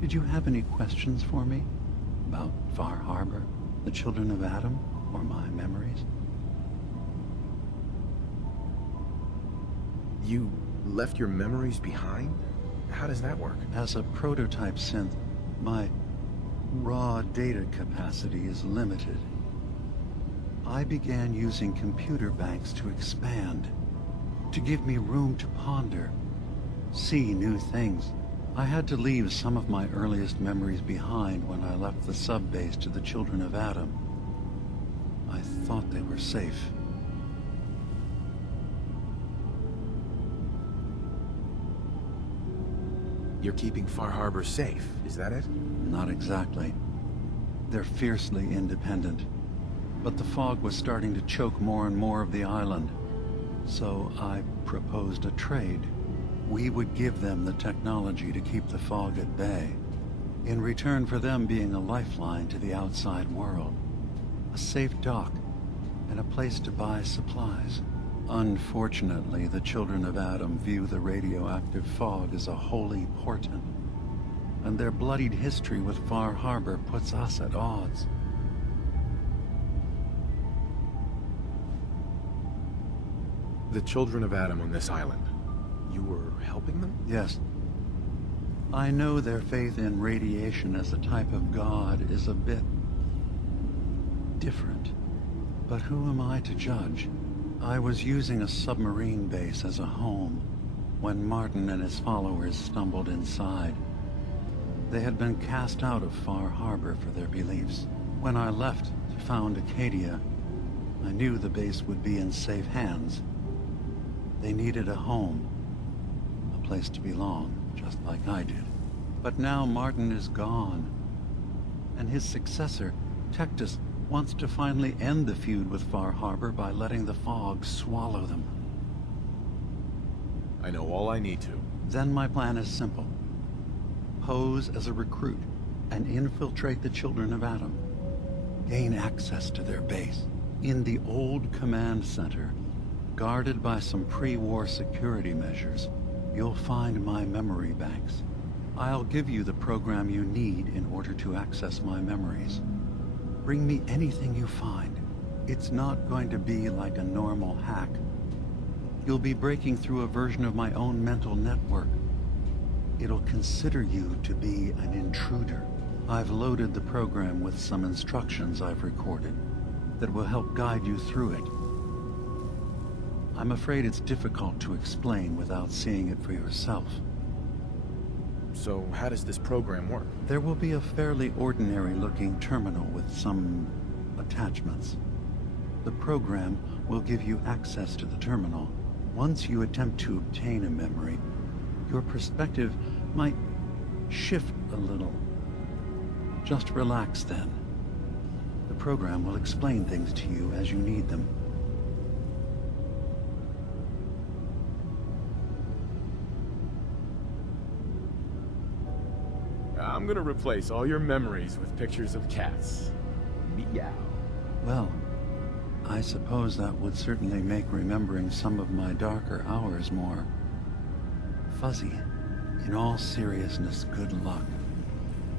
Did you have any questions for me? About Far Harbor, the children of Adam, or my memories? You left your memories behind? How does that work? As a prototype synth, my raw data capacity is limited. I began using computer banks to expand, to give me room to ponder, see new things. I had to leave some of my earliest memories behind when I left the sub-base to the children of Adam. I thought they were safe. You're keeping Far Harbor safe, is that it? Not exactly. They're fiercely independent. But the fog was starting to choke more and more of the island. So I proposed a trade. We would give them the technology to keep the fog at bay, in return for them being a lifeline to the outside world. A safe dock, and a place to buy supplies. Unfortunately, the children of Adam view the radioactive fog as a holy portent, and their bloodied history with Far Harbor puts us at odds. The children of Adam on this island. You were helping them? Yes. I know their faith in radiation as a type of god is a bit different. But who am I to judge? I was using a submarine base as a home when Martin and his followers stumbled inside. They had been cast out of Far Harbor for their beliefs. When I left to found Acadia, I knew the base would be in safe hands. They needed a home, a place to belong, just like I did. But now Martin is gone, and his successor, Tectus, wants to finally end the feud with Far Harbor by letting the fog swallow them. I know all I need to. Then my plan is simple. Pose as a recruit and infiltrate the Children of Adam. Gain access to their base. In the old command center, guarded by some pre-war security measures, you'll find my memory banks. I'll give you the program you need in order to access my memories. Bring me anything you find. It's not going to be like a normal hack. You'll be breaking through a version of my own mental network. It'll consider you to be an intruder. I've loaded the program with some instructions I've recorded that will help guide you through it. I'm afraid it's difficult to explain without seeing it for yourself. So how does this program work? There will be a fairly ordinary-looking terminal with some attachments. The program will give you access to the terminal. Once you attempt to obtain a memory, your perspective might shift a little. Just relax then. The program will explain things to you as you need them. I'm gonna replace all your memories with pictures of cats. Meow. Well, I suppose that would certainly make remembering some of my darker hours more fuzzy. In all seriousness, good luck.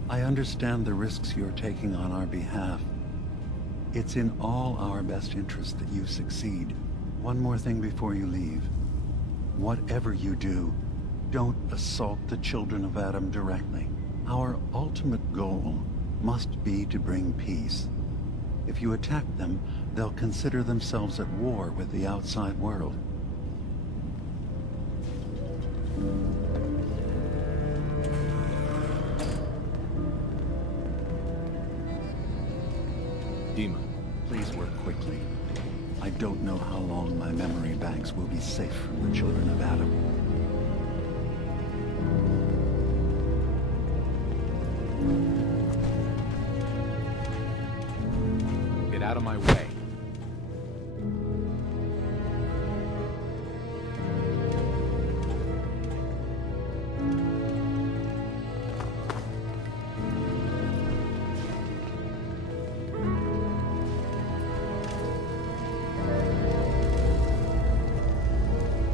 I understand the risks you're taking on our behalf. It's in all our best interest that you succeed. One more thing before you leave. Whatever you do, don't assault the Children of Adam directly. Our ultimate goal must be to bring peace. If you attack them, they'll consider themselves at war with the outside world. Dima. Please work quickly. I don't know how long my memory banks will be safe from the Children of Adam. Get out of my way.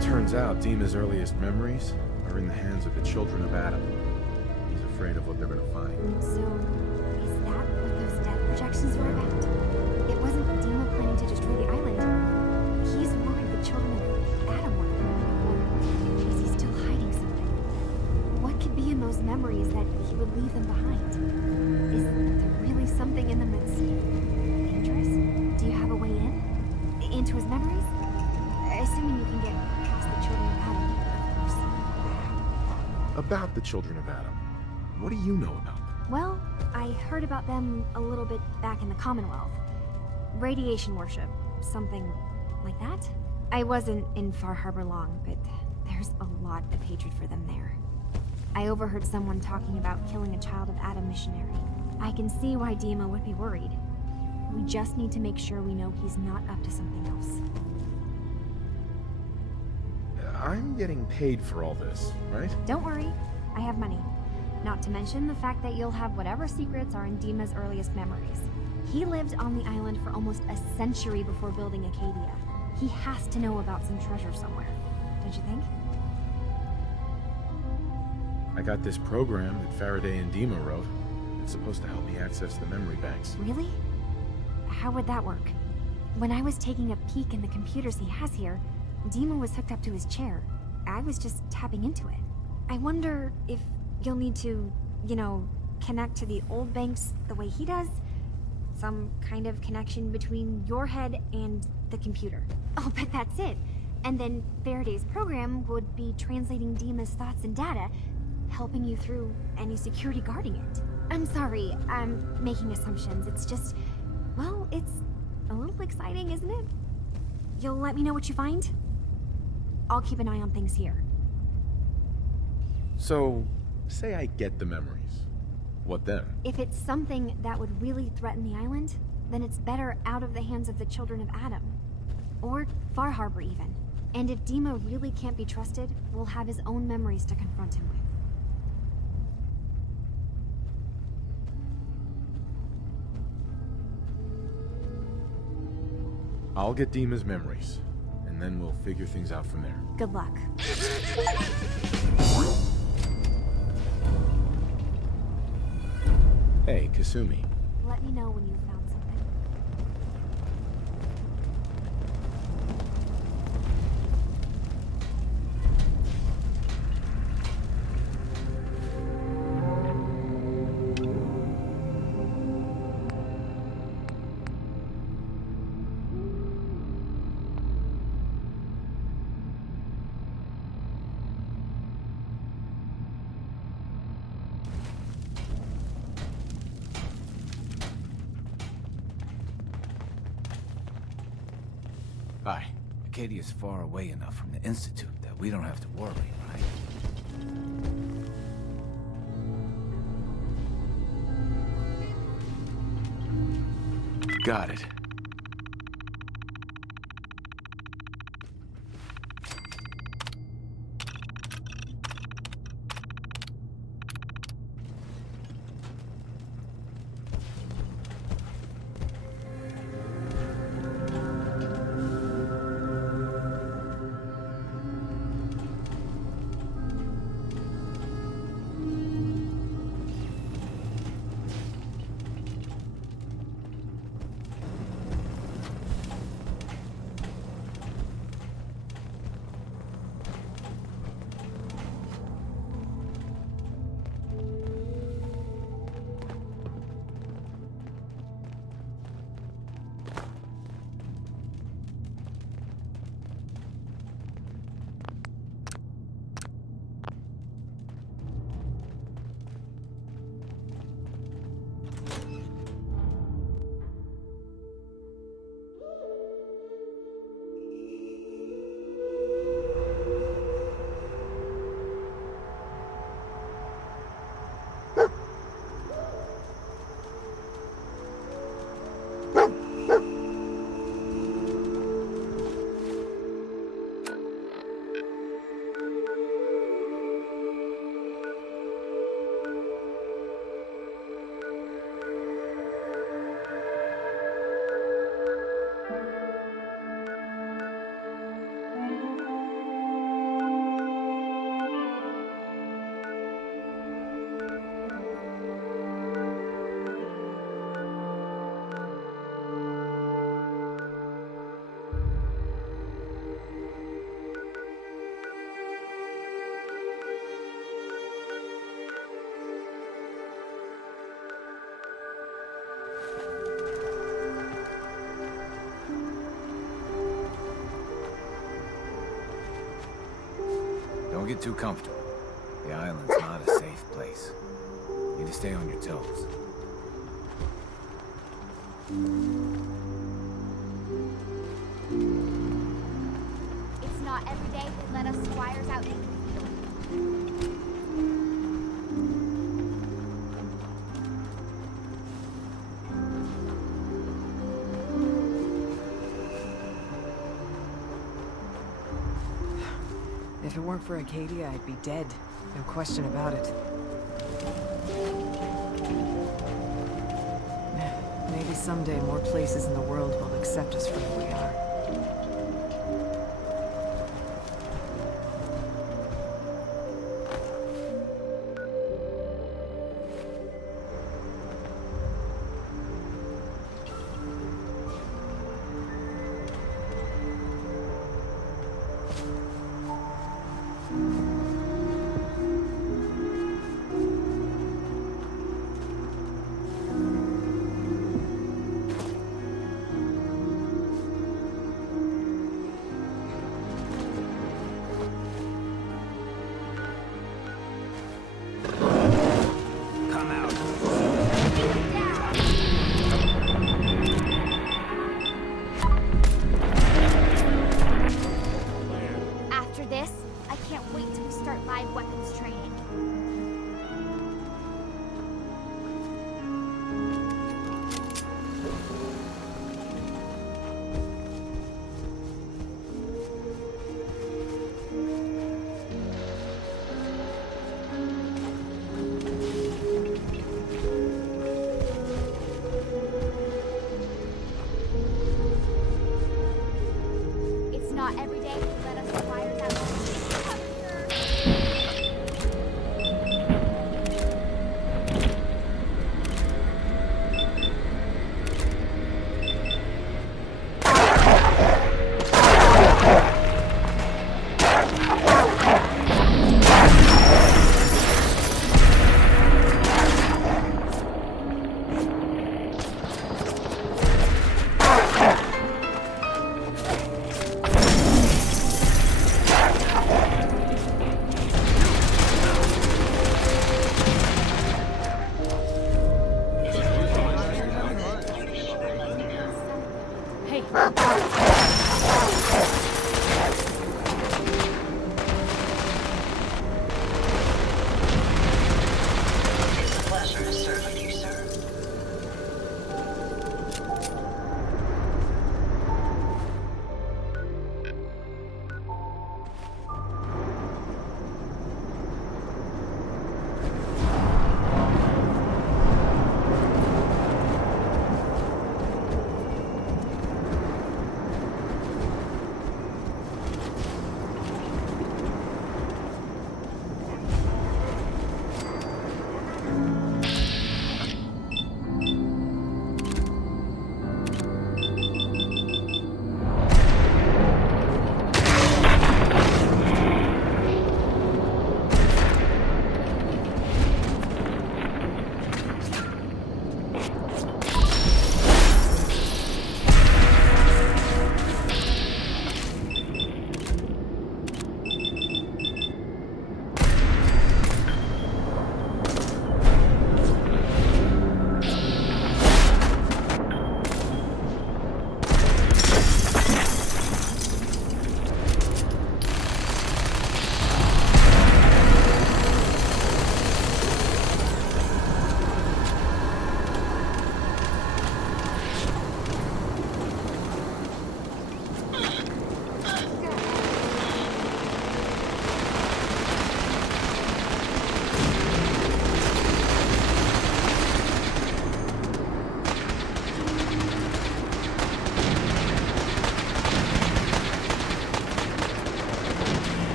Turns out Dima's earliest memories are in the hands of the Children of Adam. He's afraid of what they're gonna find. So, is that what those death projections were about? It wasn't Dima planning to destroy the island. He's worried the Children of Adam would. Or is he still hiding something? What could be in those memories that he would leave them behind? Is there really something in them that's dangerous? Do you have a way in? Into his memories? Assuming you can get past the Children of Adam, of course. About the Children of Adam. What do you know about them? Well, I heard about them a little bit back in the Commonwealth. Radiation worship, something like that. I wasn't in Far Harbor long, but there's a lot of hatred for them there. I overheard someone talking about killing a Child of Adam missionary. I can see why Dima would be worried. We just need to make sure we know he's not up to something else. I'm getting paid for all this, right? Don't worry, I have money. Not to mention the fact that you'll have whatever secrets are in Dima's earliest memories. He lived on the island for almost a century before building Acadia. He has to know about some treasure somewhere, don't you think? I got this program that Faraday and Dima wrote. It's supposed to help me access the memory banks. Really? How would that work? When I was taking a peek in the computers he has here, Dima was hooked up to his chair. I was just tapping into it. I wonder if You'll need to, you know, connect to the old banks the way he does. Some kind of connection between your head and the computer. Oh, but that's it. And then Faraday's program would be translating Dima's thoughts and data, helping you through any security guarding it. I'm sorry, I'm making assumptions. It's just, well, it's a little exciting, isn't it? You'll let me know what you find? I'll keep an eye on things here. So, say I get the memories. What then? If it's something that would really threaten the island, then it's better out of the hands of the Children of Adam. Or Far Harbor, even. And if Dima really can't be trusted, we'll have his own memories to confront him with. I'll get Dima's memories, and then we'll figure things out from there. Good luck. Hey, Kasumi. Let me know when you've found something. Hi. Acadia's far away enough from the Institute that we don't have to worry, right? Got it. Don't get too comfortable. The island's not a safe place. You need to stay on your toes. It's not every day they let us squires out into the field. If it weren't for Acadia, I'd be dead. No question about it. Maybe someday more places in the world will accept us for who we are.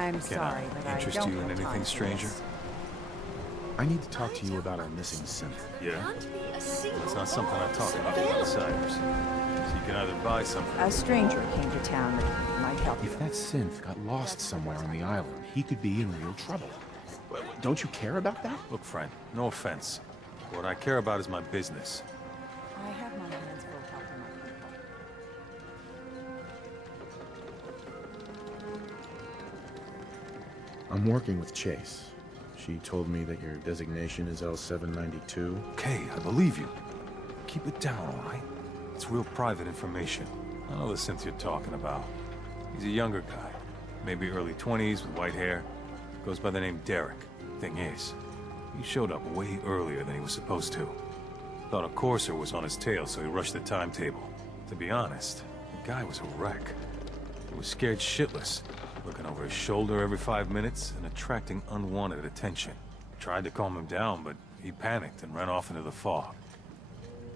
I'm sorry, but I interest don't you in have anything, time for stranger? this. I need to talk to you about our missing synth. Yeah? It's not something I talk about with outsiders. So you can either buy something... A stranger came to town that might help you. If that synth got lost somewhere on the island, he could be in real trouble. Don't you care about that? Look, friend, no offense. What I care about is my business. I have my hands full helping my people. I'm working with Chase. She told me that your designation is L792. Okay, I believe you. Keep it down, all right? It's real private information. I know the synth you're talking about. He's a younger guy. Maybe early 20s with white hair. Goes by the name Derek. Thing is, he showed up way earlier than he was supposed to. Thought a courser was on his tail, so he rushed the timetable. To be honest, the guy was a wreck. He was scared shitless, looking over his shoulder every 5 minutes and attracting unwanted attention. Tried to calm him down, but he panicked and ran off into the fog.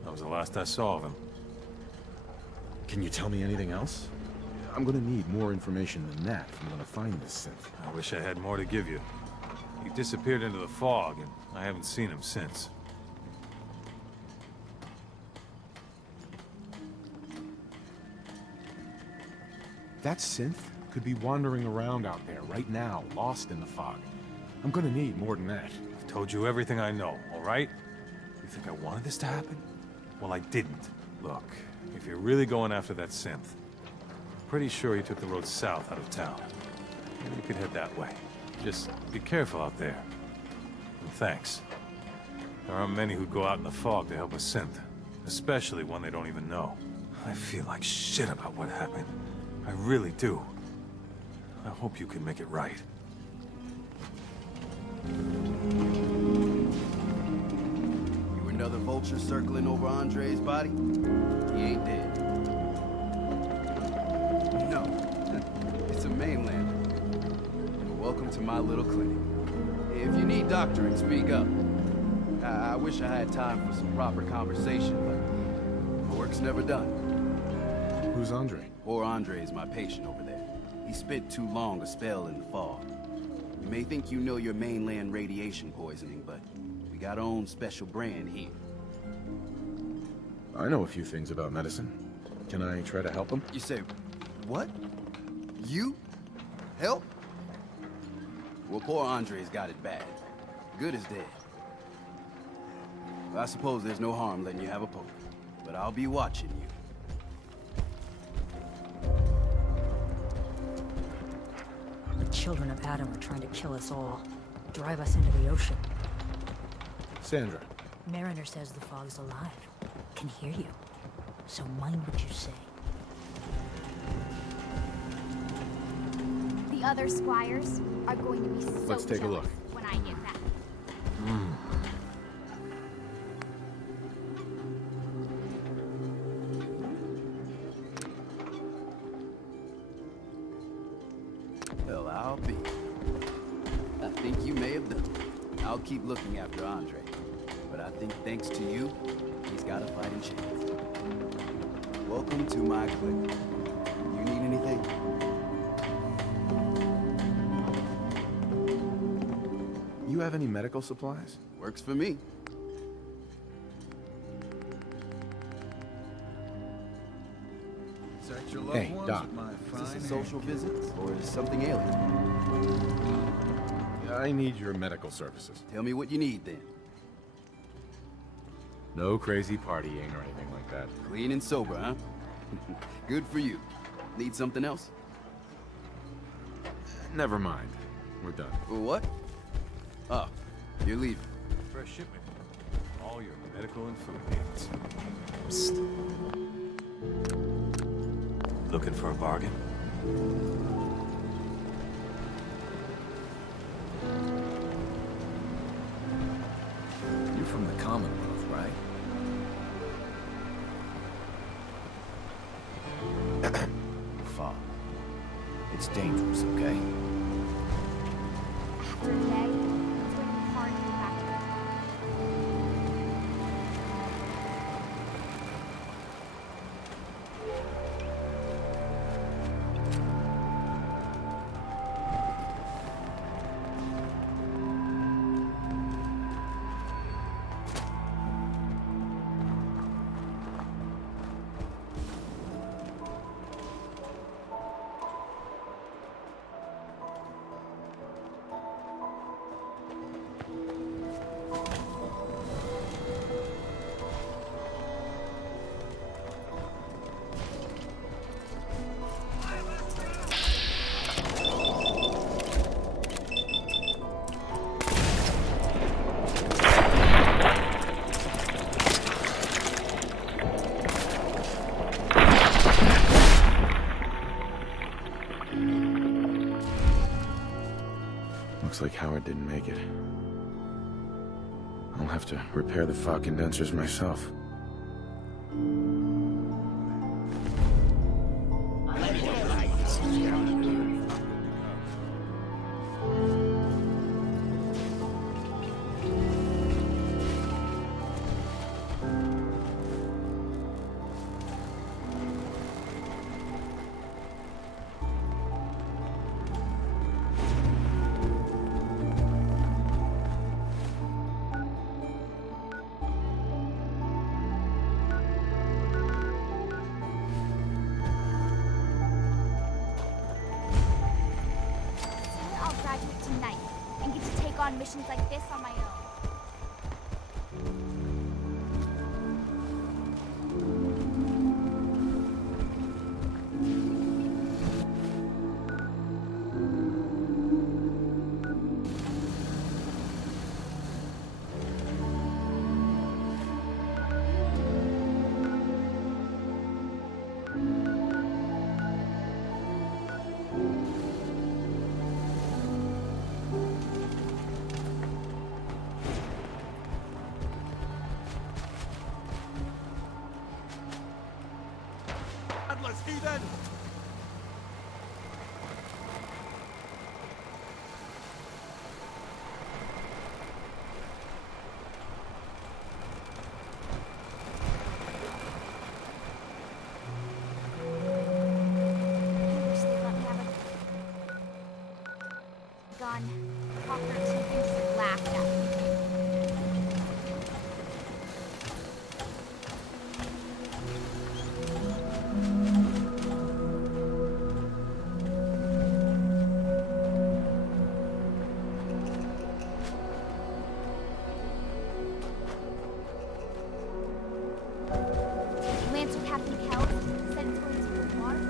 That was the last I saw of him. Can you tell me anything else? I'm gonna need more information than that if I'm gonna find this synth. I wish I had more to give you. He disappeared into the fog, and I haven't seen him since. That synth could be wandering around out there right now, lost in the fog. I'm gonna need more than that. I've told you everything I know, all right? You think I wanted this to happen? Well, I didn't. Look, if you're really going after that synth, pretty sure he took the road south out of town. Maybe you could head that way. Just be careful out there. And thanks. There aren't many who go out in the fog to help a synth, especially one they don't even know. I feel like shit about what happened. I really do. I hope you can make it right. You another vulture circling over Andre's body? He ain't dead. No, it's a mainlander. Welcome to my little clinic. If you need doctoring, speak up. I wish I had time for some proper conversation, but my work's never done. Who's Andre? Poor Andre is my patient over there. He spent too long a spell in the fog. You may think you know your mainland radiation poisoning, but we got our own special brand here. I know a few things about medicine. Can I try to help him? You say, what? You? Help? Well, poor Andre's got it bad. Good as dead. Well, I suppose there's no harm letting you have a poke, but I'll be watching you. The children of Adam are trying to kill us all. Drive us into the ocean. Sandra. Mariner says the fog's alive. Can hear you. So mind what you say. The other squires are going to be so Let's take a look. jealous when I get back. Well, I'll be. I think you may have done it. I'll keep looking after Andre. But I think thanks to you, he's got a fighting chance. Welcome to my clinic. You need anything? You have any medical supplies? Works for me. Protect your loved Hey, ones Doc. with my Is fine this a social hand. visit, or is something alien? I need your medical services. Tell me what you need, then. No crazy partying or anything like that. Clean and sober, huh? Good for you. Need something else? Never mind. We're done. What? Oh, you're leaving. Fresh shipment. All your medical and food needs. Looking for a bargain? You're from the Commonwealth, right? Fog. It's dangerous, okay? After today, it's going to be hard to get back to it. like Howard didn't make it. I'll have to repair the fog condensers myself. I'll graduate tonight and get to take on missions like this on my own. Atlas, heathen! Wish they'd let me have a gun. Talk their teeth and just laughed at me. Lance would have me held, said it's going to the water.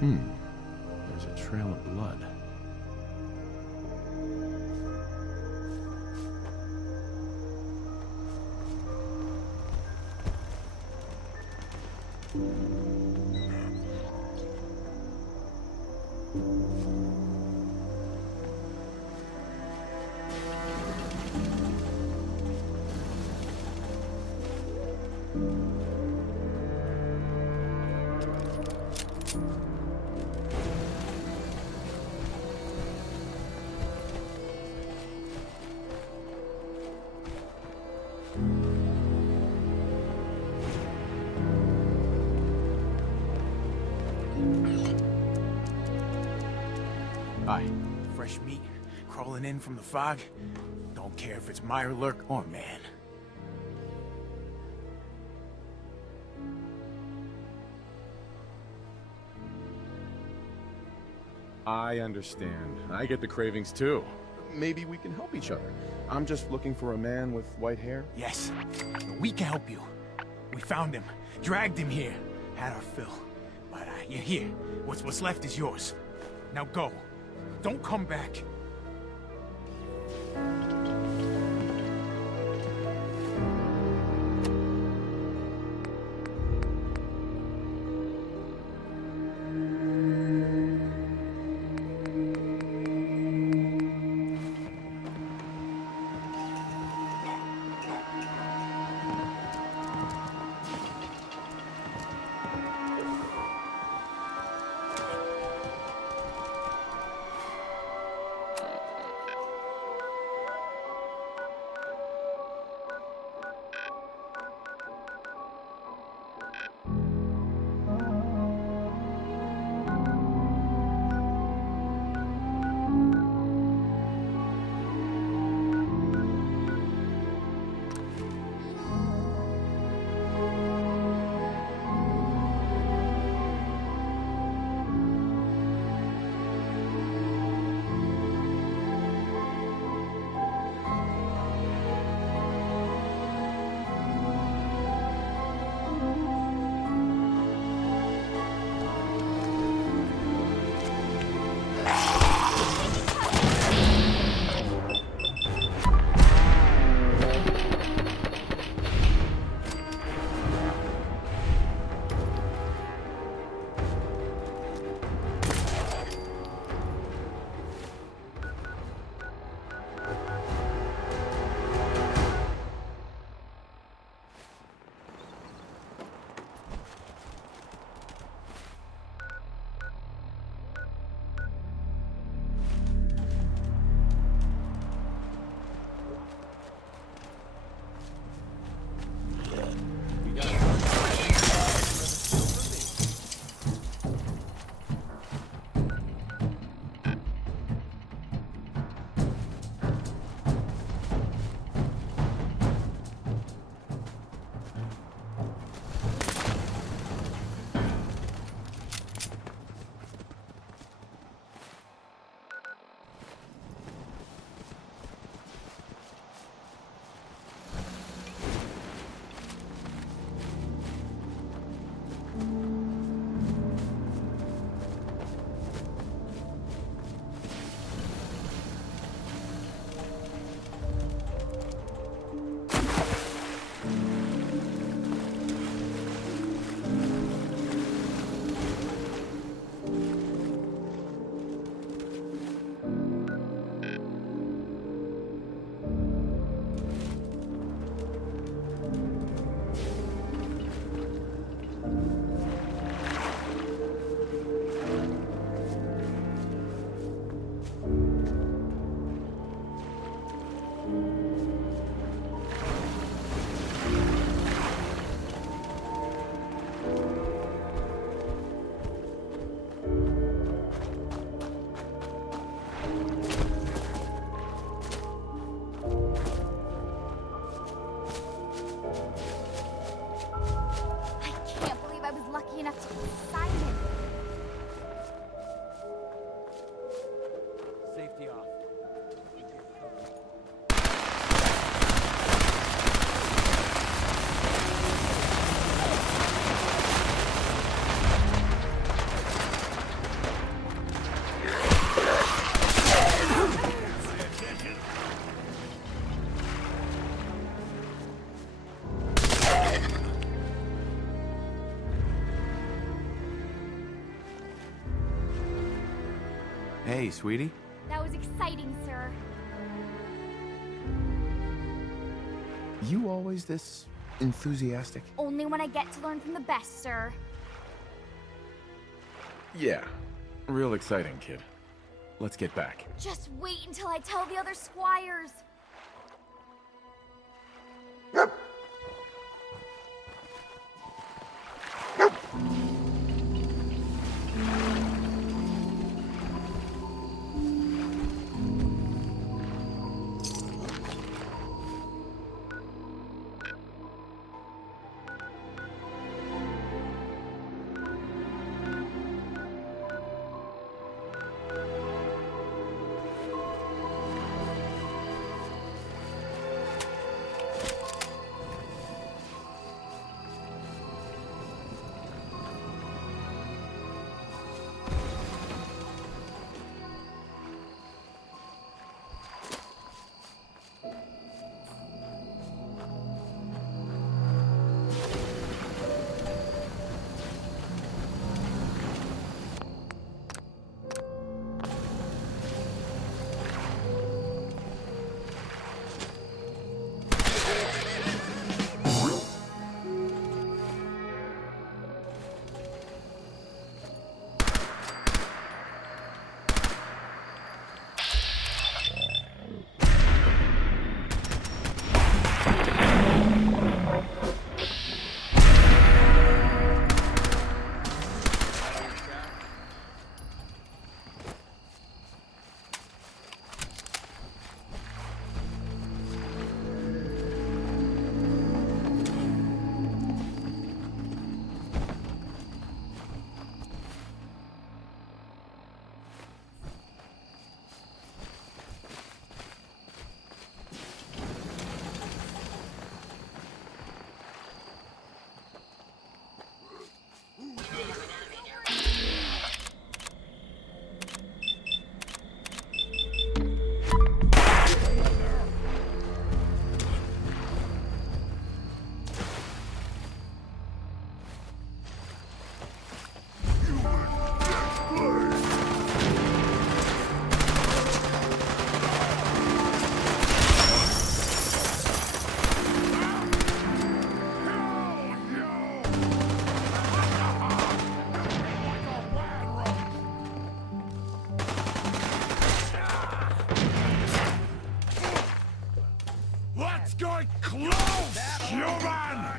There's a trail of blood. Hi. Fresh meat crawling in from the fog. Don't care if it's Mirelurk or man. I understand. I get the cravings too. Maybe we can help each other. I'm just looking for a man with white hair. Yes, we can help you. We found him, dragged him here, had our fill. But you're here. What's left is yours. Now go. Don't come back. Simon. Safety off. Hey, sweetie. That was exciting, sir. You always this enthusiastic? Only when I get to learn from the best, sir. Yeah. Real exciting, kid. Let's get back. Just wait until I tell the other squires. Let's get close, human!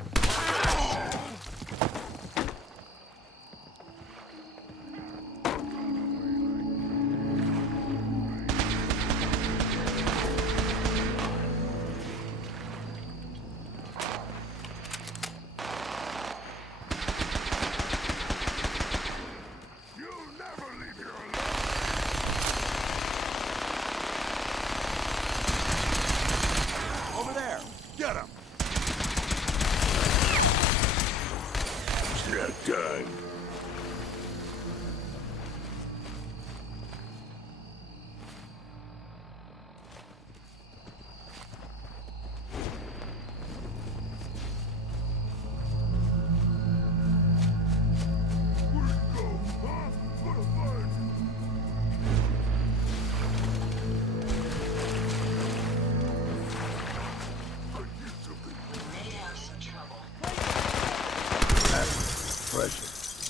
Over there! Get him! Snack time. Pressure.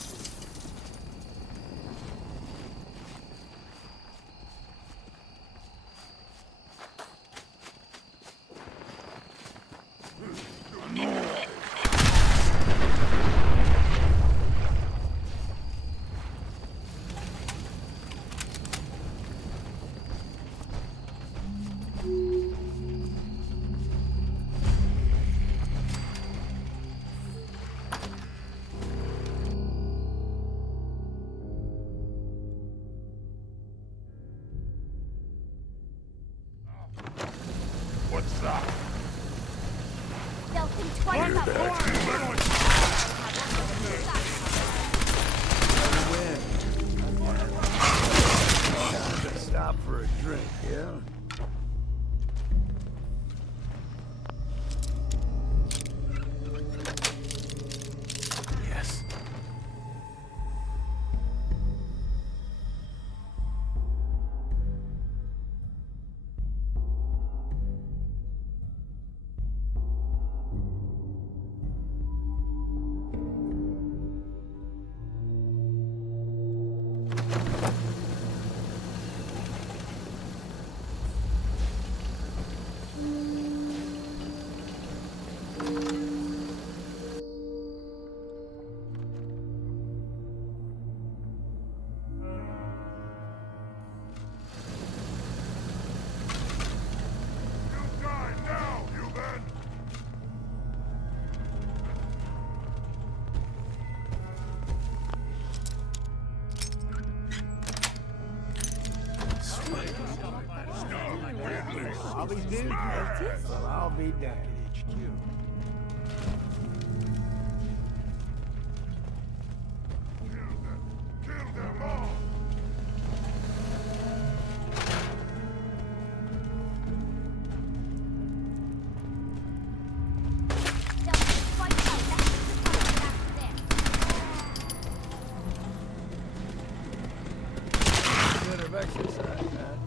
twice that Stop for a drink, yeah? Yes. I'll be dude. Well, I'll be damned. HQ. Kill them all! Bit of exercise, man.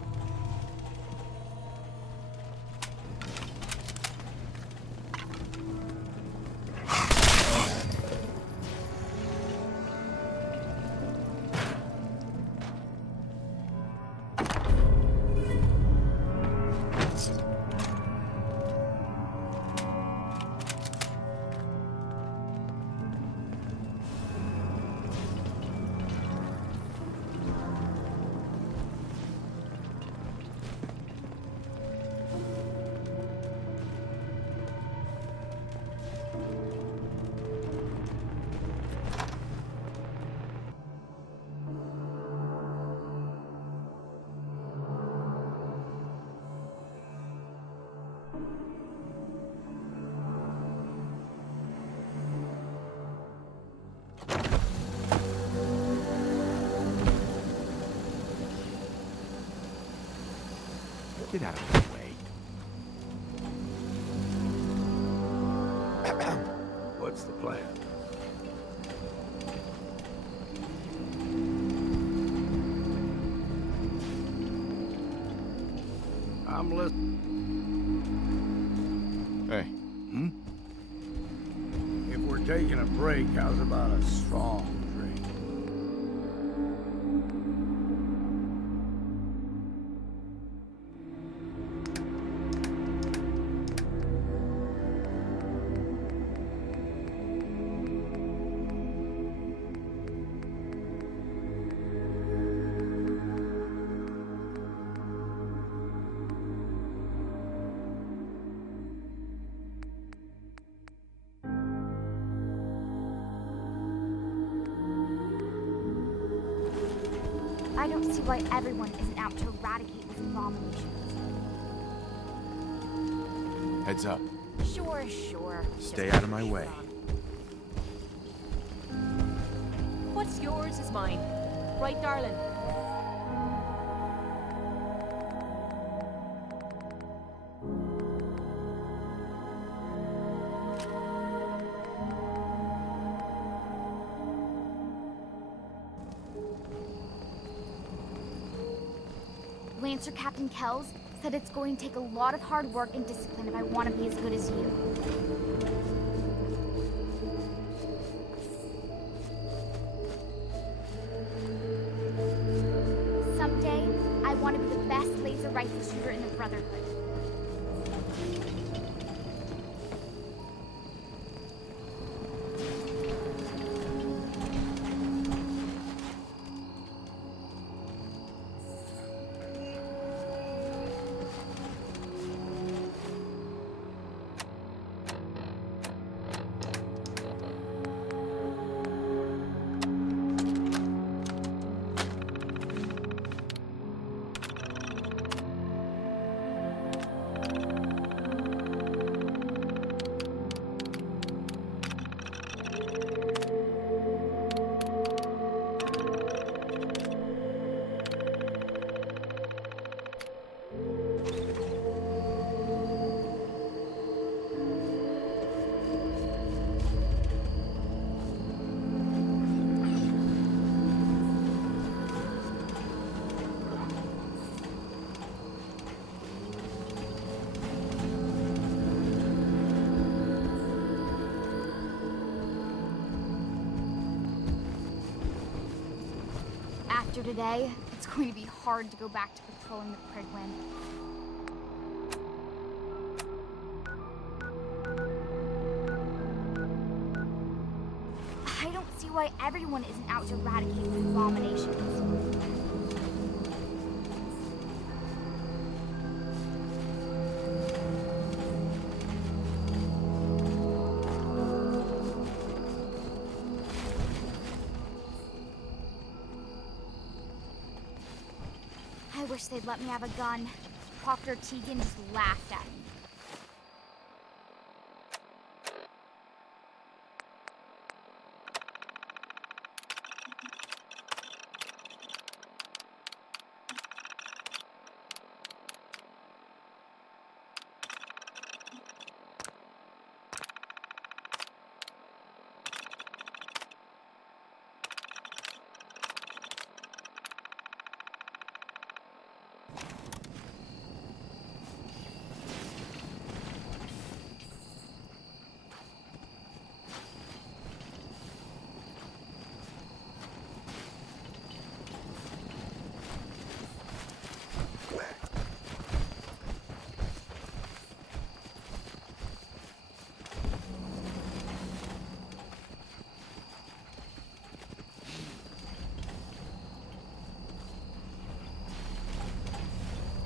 Get out of the way. What's the plan? I'm listening. Hey. If we're taking a break, how's about a strong drink? I don't see why everyone isn't out to eradicate this abomination. Heads up. Sure, sure. Stay out of my way. What's yours is mine. Right, darling? Lancer Captain Kells said it's going to take a lot of hard work and discipline if I want to be as good as you. Someday, I want to be the best laser rifle shooter in the Brotherhood. After today, it's going to be hard to go back to patrolling the Prigwind. I don't see why everyone isn't out to eradicate these abominations. I wish they'd let me have a gun. Proctor Tegan just laughed at me.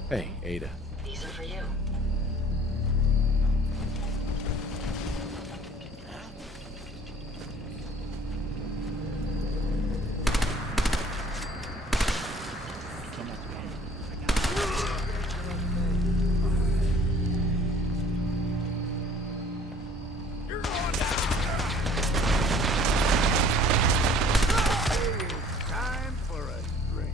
Hey, Ada. These are for you. Time for a drink.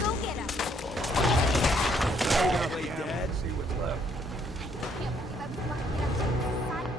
Go get him! Play dead, see what's left. If I was lucky enough to decide.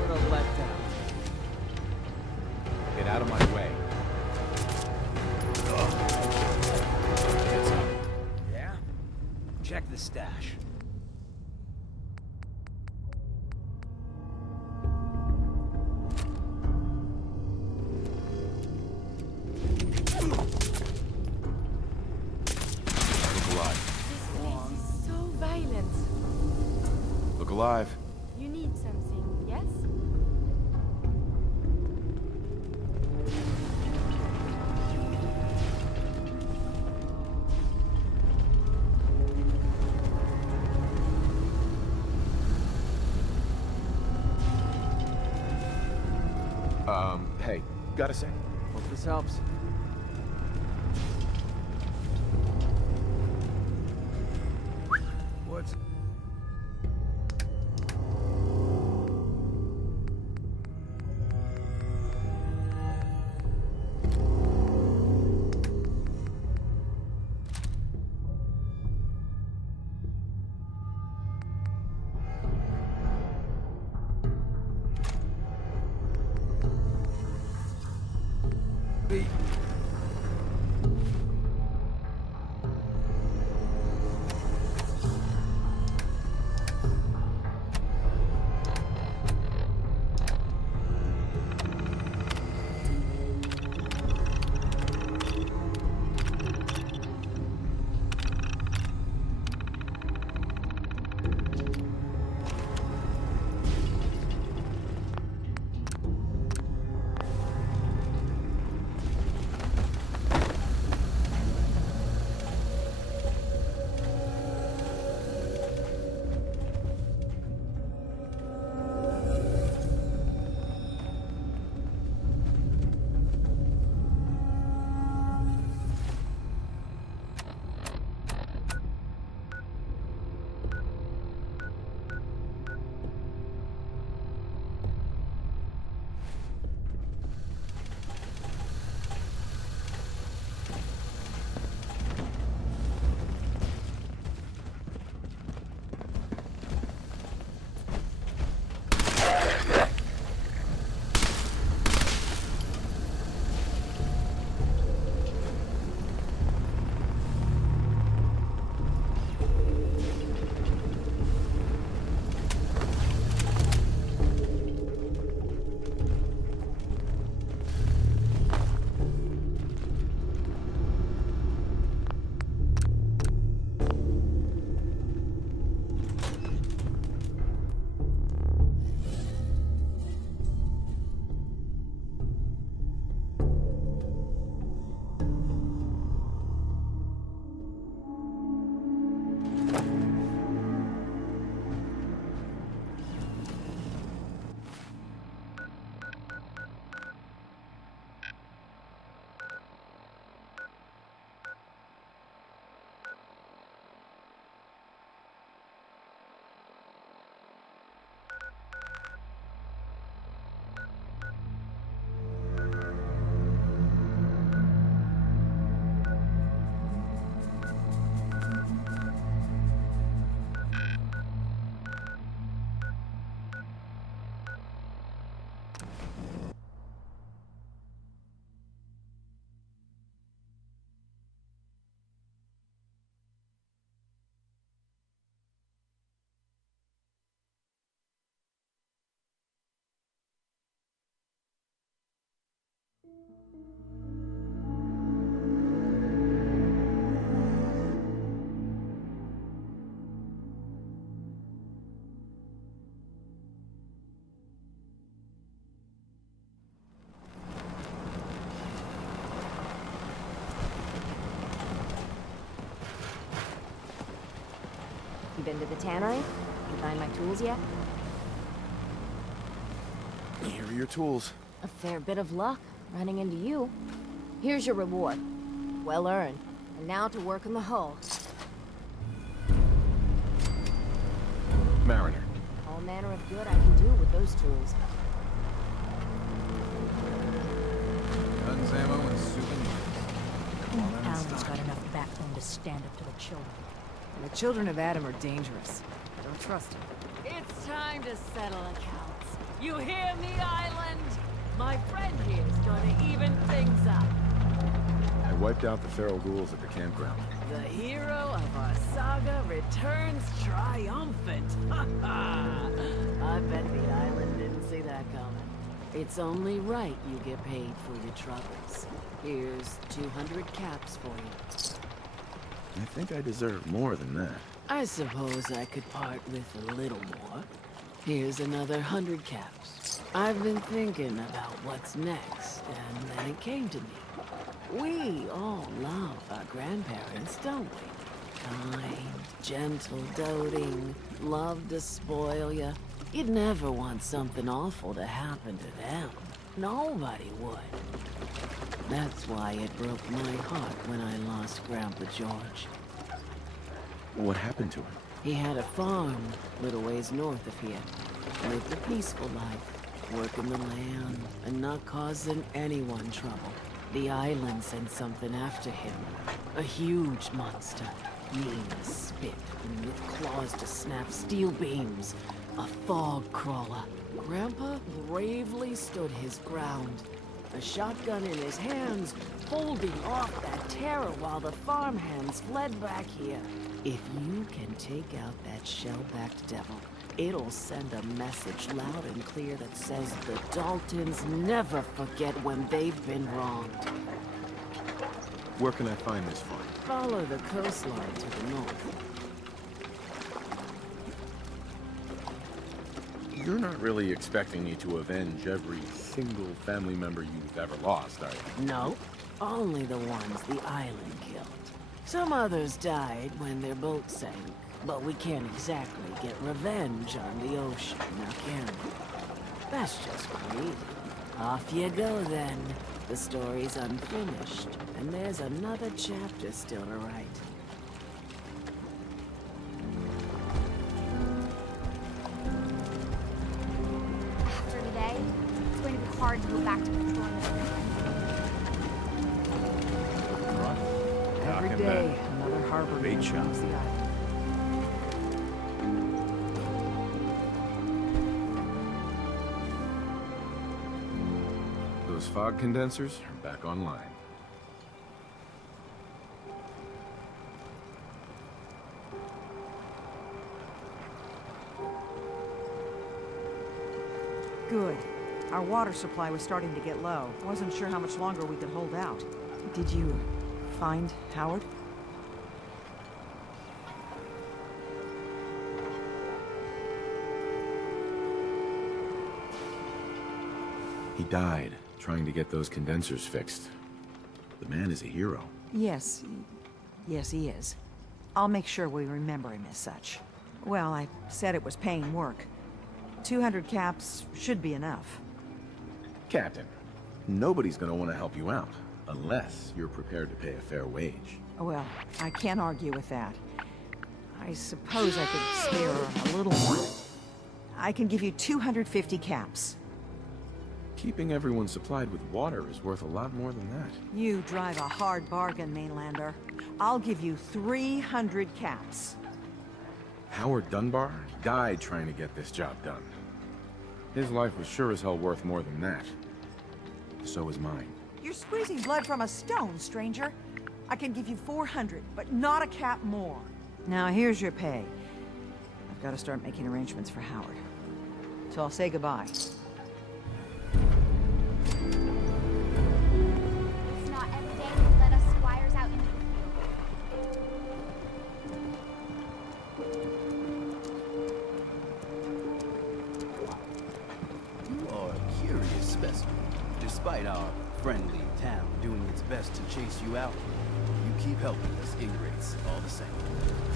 What a letdown. Get out of my way. Yeah? Check the stash. Look alive. So violent. Look alive. You need something, yes? Hey, gotta say. Hope this helps. What's... You been to the tannery? You find my tools yet? Here are your tools. A fair bit of luck running into you. Here's your reward. Well earned. And now to work in the hull. Mariner. All manner of good I can do with those tools. Guns, ammo, and souvenirs. Alan's got enough backbone to stand up to the children. And the children of Adam are dangerous. I don't trust them. It's time to settle accounts. You hear me, Island? My friend here is going to even things up. I wiped out the feral ghouls at the campground. The hero of our saga returns triumphant. Ha ha! I bet the island didn't see that coming. It's only right you get paid for your troubles. Here's 200 caps for you. I think I deserve more than that. I suppose I could part with a little more. Here's another 100 caps. I've been thinking about what's next, and then it came to me. We all love our grandparents, don't we? Kind, gentle, doting, love to spoil ya. You'd never want something awful to happen to them. Nobody would. That's why it broke my heart when I lost Grandpa George. What happened to him? He had a farm, little ways north of here. Lived a peaceful life, working the land, and not causing anyone trouble. The island sent something after him. A huge monster, mean as spit, and with claws to snap steel beams. A fog crawler. Grandpa bravely stood his ground. A shotgun in his hands, holding off that terror while the farmhands fled back here. If you can take out that shell-backed devil, it'll send a message loud and clear that says the Daltons never forget when they've been wronged. Where can I find this farm? Follow the coastline to the north. You're not really expecting me to avenge every single family member you've ever lost, are you? No, only the ones the island killed. Some others died when their boat sank, but we can't exactly get revenge on the ocean, now can we? That's just greedy. Off you go then. The story's unfinished, and there's another chapter still to write. After today, it's going to be hard to go back to patrolling. Every day, another harbor Bait shop. comes the island. Those fog condensers are back online. Good. Our water supply was starting to get low. Wasn't sure how much longer we could hold out. Did you find Howard? He died trying to get those condensers fixed. The man is a hero. Yes. Yes, he is. I'll make sure we remember him as such. Well, I said it was paying work. 200 caps should be enough. Captain, nobody's gonna want to help you out, unless you're prepared to pay a fair wage. Well, I can't argue with that. I suppose I could spare a little more. I can give you 250 caps. Keeping everyone supplied with water is worth a lot more than that. You drive a hard bargain, Mainlander. I'll give you 300 caps. Howard Dunbar died trying to get this job done. His life was sure as hell worth more than that. So is mine. You're squeezing blood from a stone, stranger. I can give you 400, but not a cap more. Now here's your pay. I've got to start making arrangements for Howard. So I'll say goodbye. It's not every day they let us squires out into You are a curious specimen. Despite our friendly town doing its best to chase you out, you keep helping us ingrates all the same.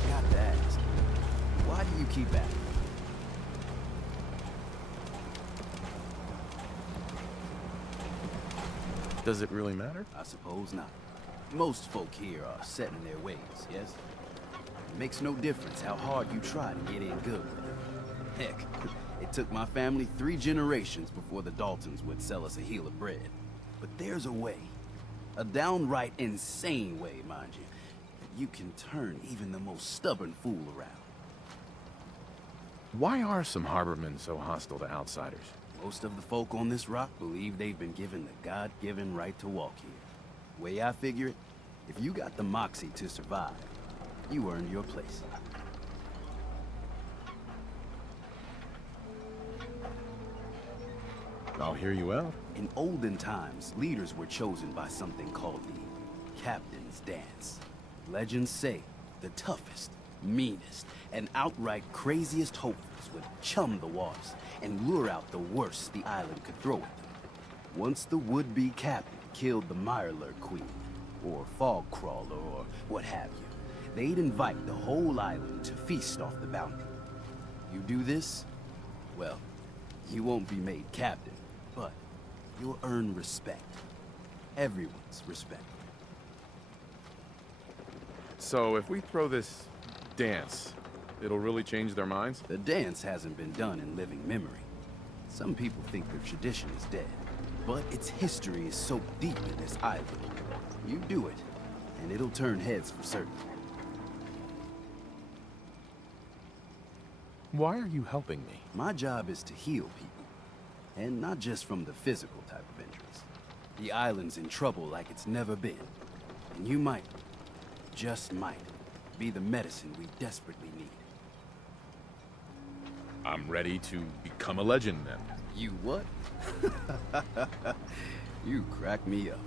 Got to ask, Why do you keep at it? Does it really matter? I suppose not. Most folk here are set in their ways, yes? It makes no difference how hard you try to get in good with them. Heck, it took my family 3 generations before the Daltons would sell us a heel of bread. But there's a way. A downright insane way, mind you, that you can turn even the most stubborn fool around. Why are some harbormen so hostile to outsiders? Most of the folk on this rock believe they've been given the God-given right to walk here. Way I figure it, if you got the moxie to survive, you earned your place. I'll hear you out. In olden times, leaders were chosen by something called the Captain's Dance. Legends say the toughest, meanest, and outright craziest hopers would chum the waters and lure out the worst the island could throw at them. Once the would-be captain killed the Mirelurk Queen, or Fog Crawler, or what have you, they'd invite the whole island to feast off the bounty. You do this, well, you won't be made captain, but you'll earn respect. Everyone's respect. So if we throw this dance, it'll really change their minds? The dance hasn't been done in living memory. Some people think the tradition is dead, but its history is so deep in this island. You do it, and it'll turn heads for certain. Why are you helping me? My job is to heal people, and not just from the physical type of injuries. The island's in trouble like it's never been, and you might, just might, be the medicine we desperately need. I'm ready to become a legend then. You what? You crack me up.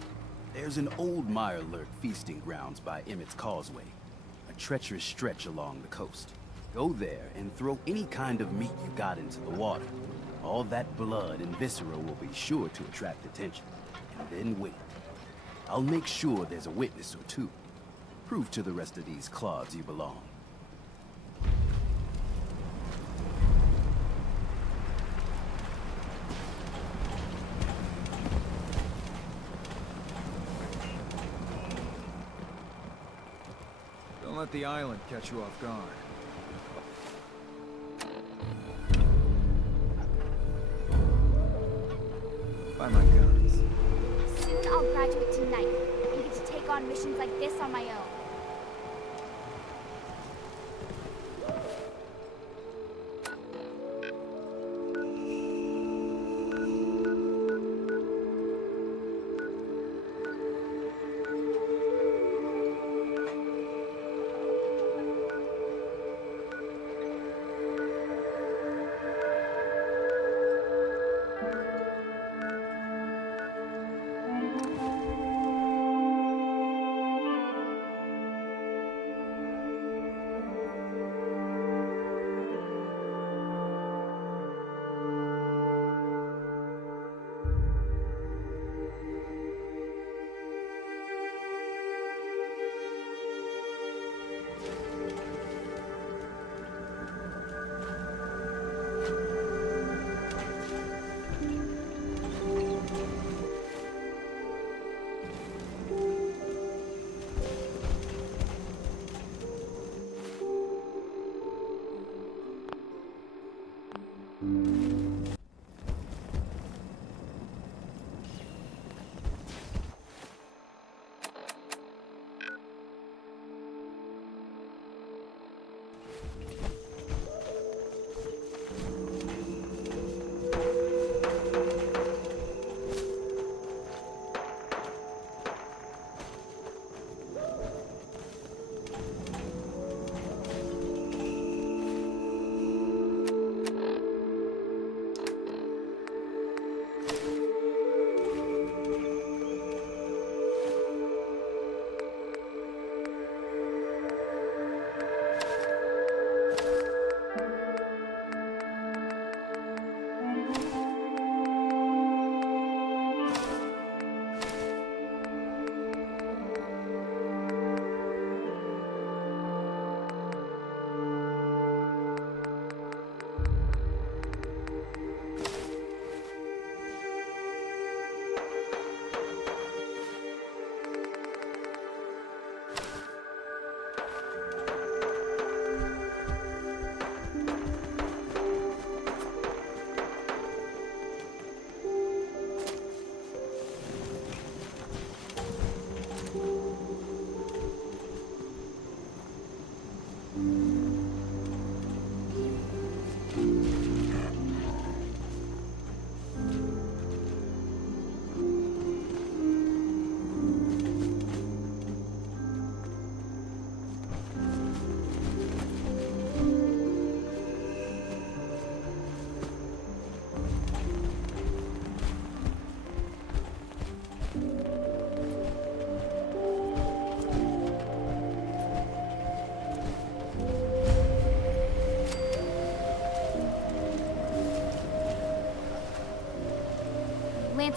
There's an old Mirelurk feasting grounds by Emmett's Causeway, a treacherous stretch along the coast. Go there and throw any kind of meat you got into the water. All that blood and viscera will be sure to attract attention. And then wait. I'll make sure there's a witness or two. Prove to the rest of these clods you belong. Don't let the island catch you off guard. Buy my guns. Soon I'll graduate tonight and get to take on missions like this on my own.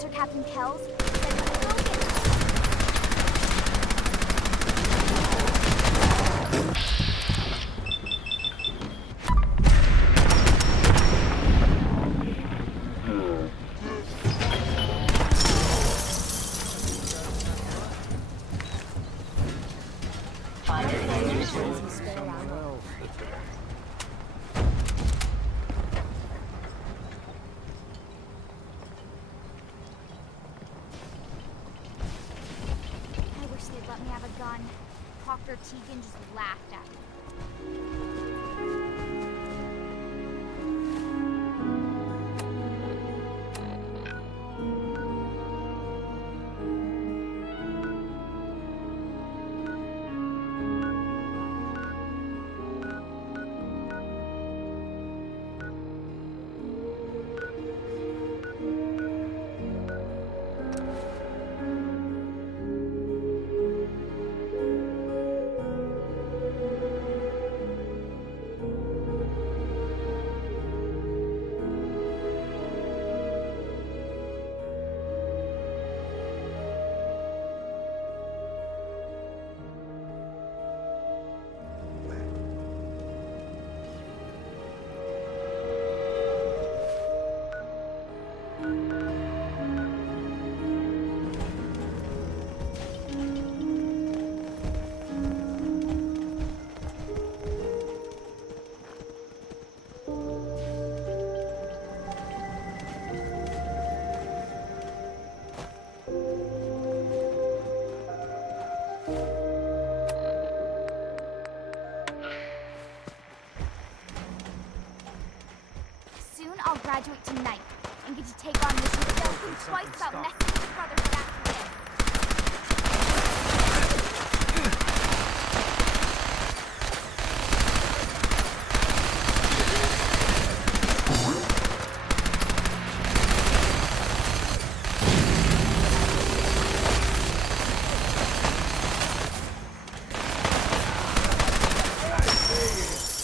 Lancer Captain Kells said he will get I wish they'd let me have a gun. Dr. Tegan just laughed at me. Soon I'll graduate tonight and get to take on missions. They'll think twice about messing with Brotherhood after this.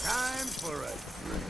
Time for a drink.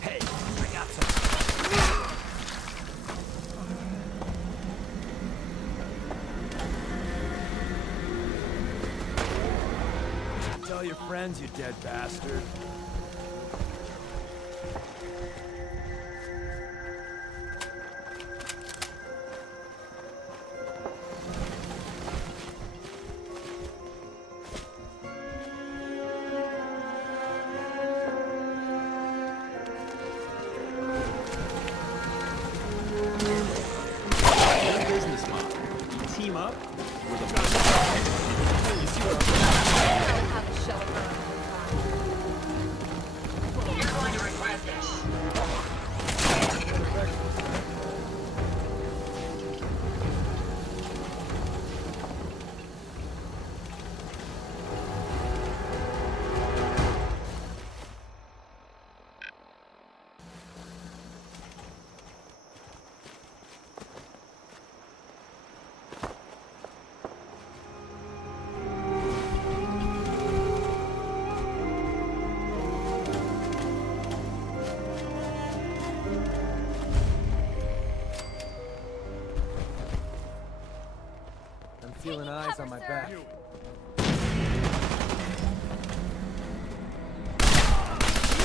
Hey, I got some. Tell your friends, you dead bastard. Business model. You team up with a You see what You're going to regret this. I'm feeling eyes on my back.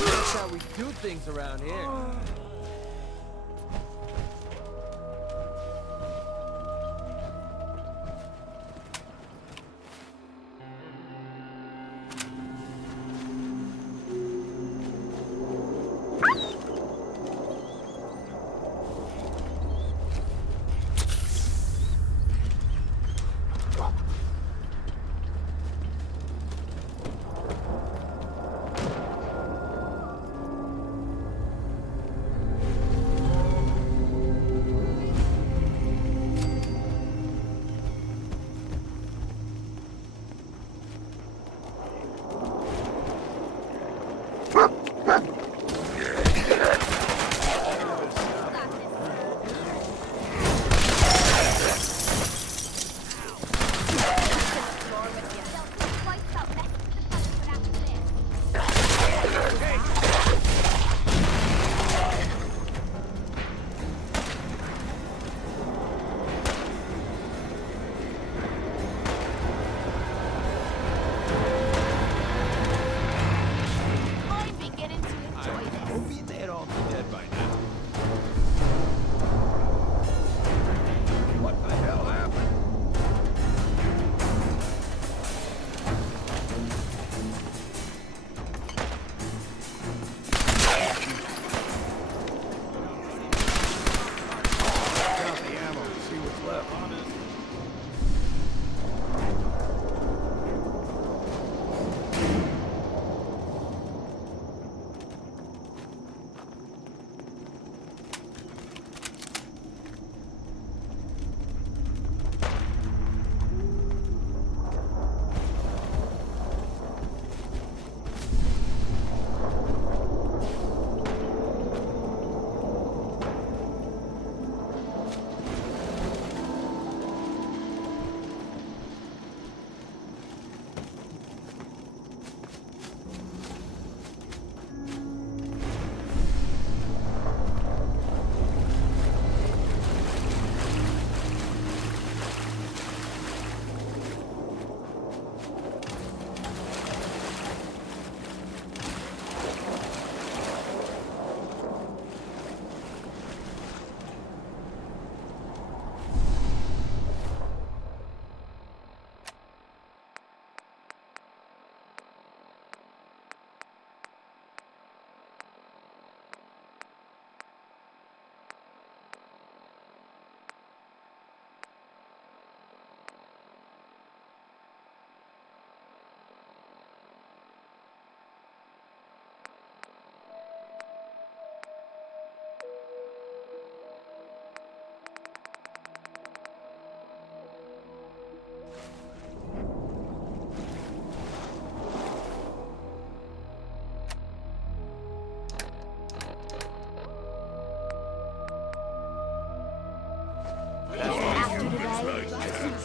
That's how we do things around here.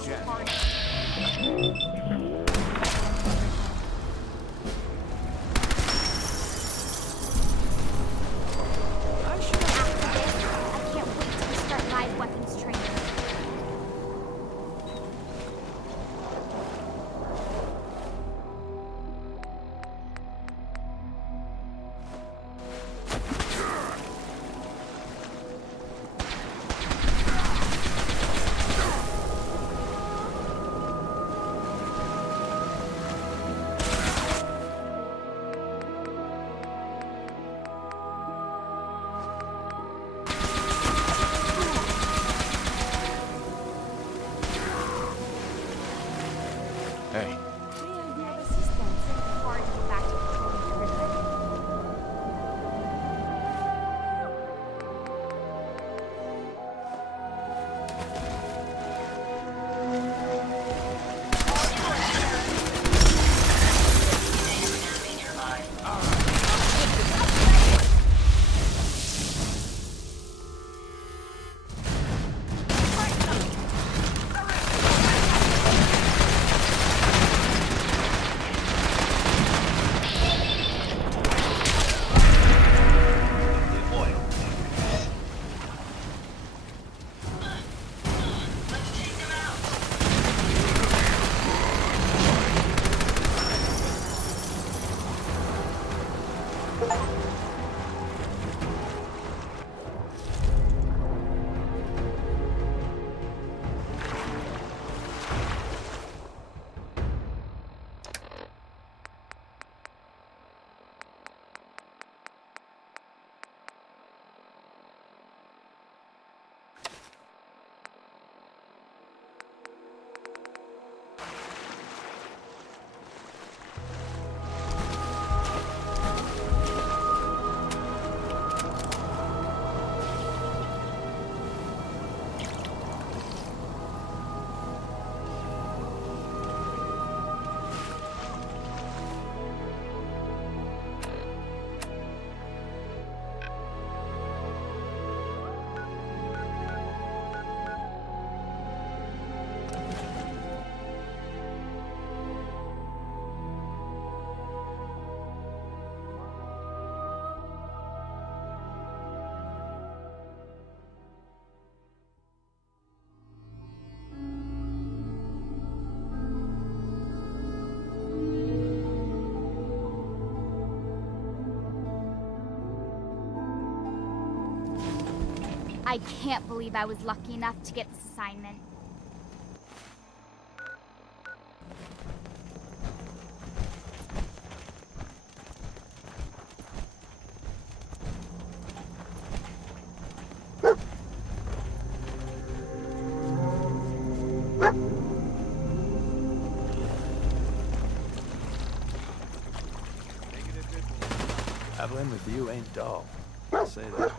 Jet. party. After this, I can't wait till we start live weapons training. Hey. Hard to go back to patrolling the river. I can't believe I was lucky enough to get this assignment. Traveling with you ain't dull. I'll say that.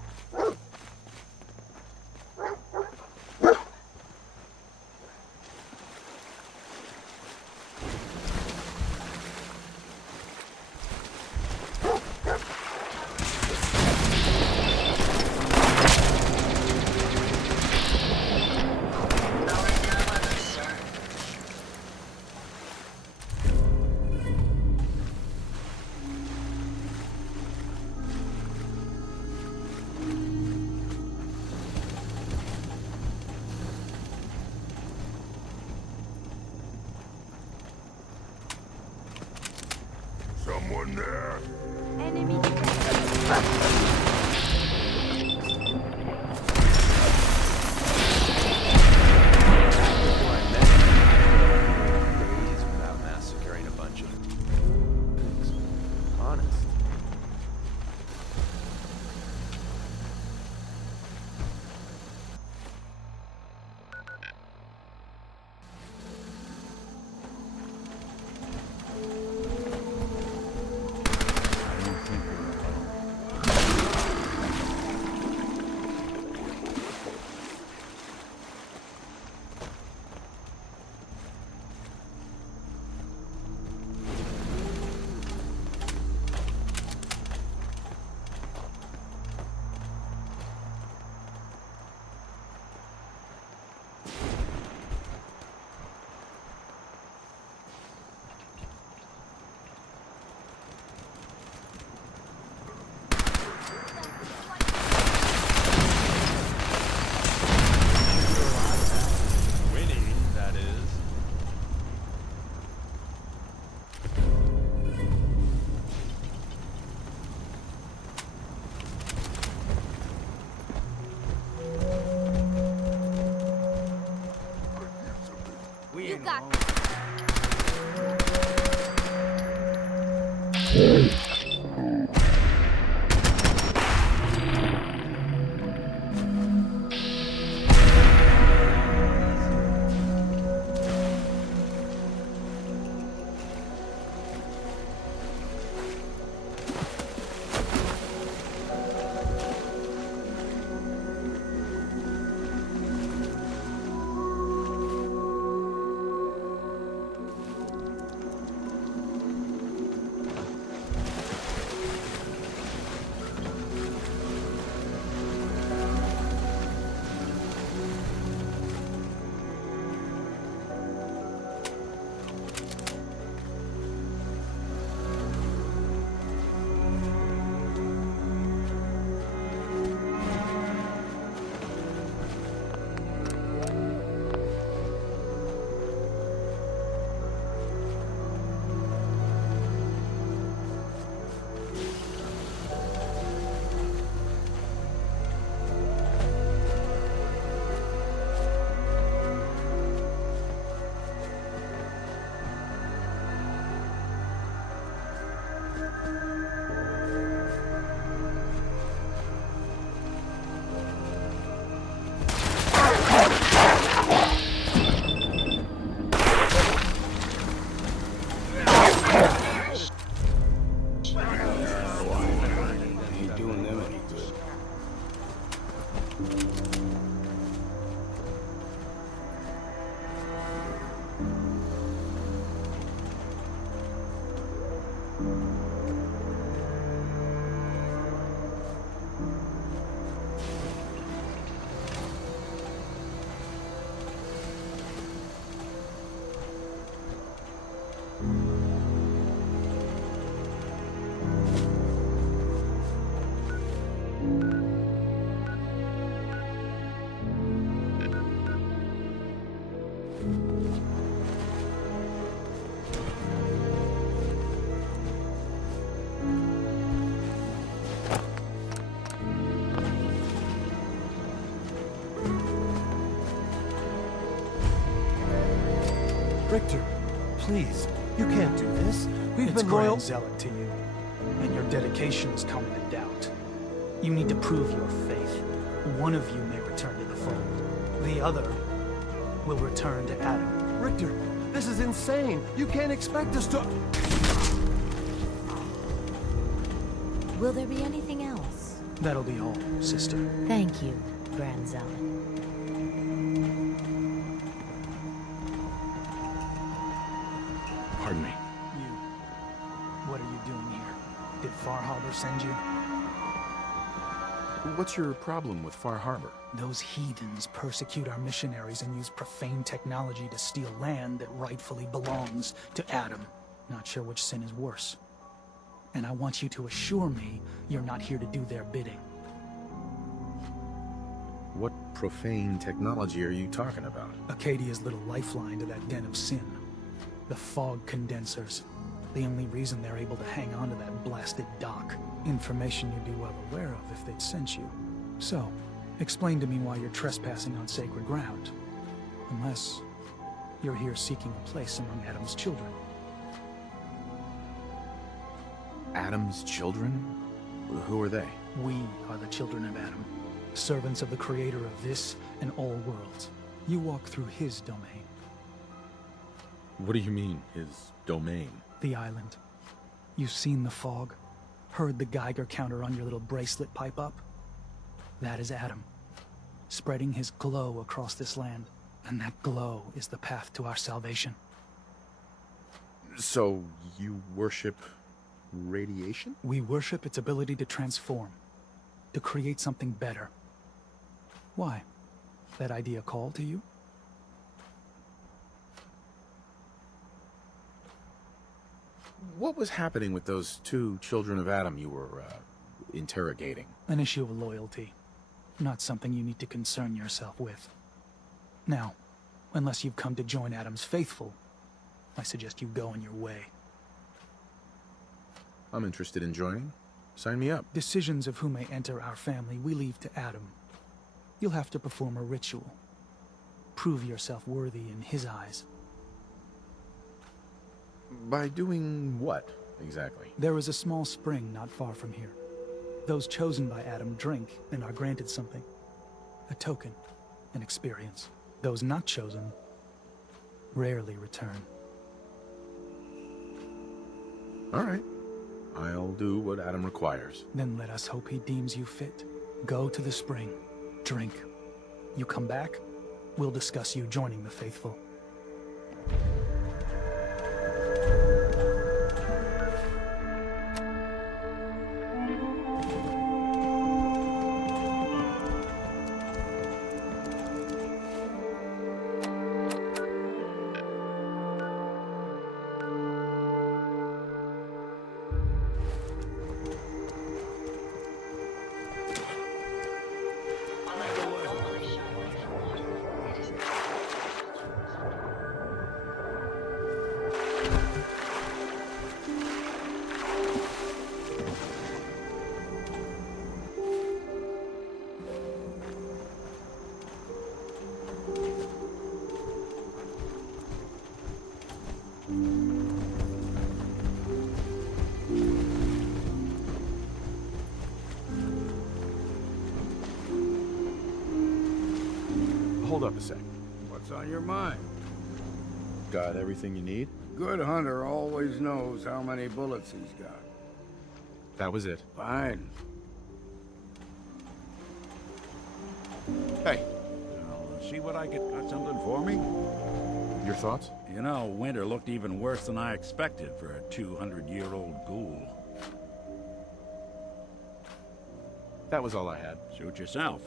You got Ain't doing them any good. Richter, please, you can't do this. We've It's been loyal. Grand Zealot to you, and your dedication is coming to doubt. You need to prove your faith. One of you may return to the fold. The other will return to Adam. Richter, this is insane. You can't expect us to... Will there be anything else? That'll be all, sister. Thank you, Grand Zealot. Pardon me. You. What are you doing here? Did Far Harbor send you? What's your problem with Far Harbor? Those heathens persecute our missionaries and use profane technology to steal land that rightfully belongs to Adam. Not sure which sin is worse. And I want you to assure me you're not here to do their bidding. What profane technology are you talking about? Acadia's little lifeline to that den of sin. The fog condensers. The only reason they're able to hang on to that blasted dock. Information you'd be well aware of if they'd sent you. So, explain to me why you're trespassing on sacred ground. Unless you're here seeking a place among Adam's children. Adam's children? Who are they? We are the children of Adam. Servants of the creator of this and all worlds. You walk through his domain. What do you mean, his domain? The island. You've seen the fog? Heard the Geiger counter on your little bracelet pipe up? That is Adam, spreading his glow across this land. And that glow is the path to our salvation. So, you worship radiation? We worship its ability to transform, to create something better. Why? That idea call to you? What was happening with those two children of Adam you were, interrogating? An issue of loyalty. Not something you need to concern yourself with. Now, unless you've come to join Adam's faithful, I suggest you go on your way. I'm interested in joining. Sign me up. Decisions of who may enter our family we leave to Adam. You'll have to perform a ritual. Prove yourself worthy in his eyes. By doing what, exactly? There is a small spring not far from here. Those chosen by Adam drink and are granted something. A token, an experience. Those not chosen rarely return. All right. I'll do what Adam requires. Then let us hope he deems you fit. Go to the spring. Drink. You come back, we'll discuss you joining the faithful. Hold up a sec. What's on your mind? Got everything you need? Good hunter always knows how many bullets he's got. That was it. Fine. Hey. See what I get? Got something for me? Your thoughts? You know, winter looked even worse than I expected for a 200-year-old ghoul. That was all I had. Suit yourself.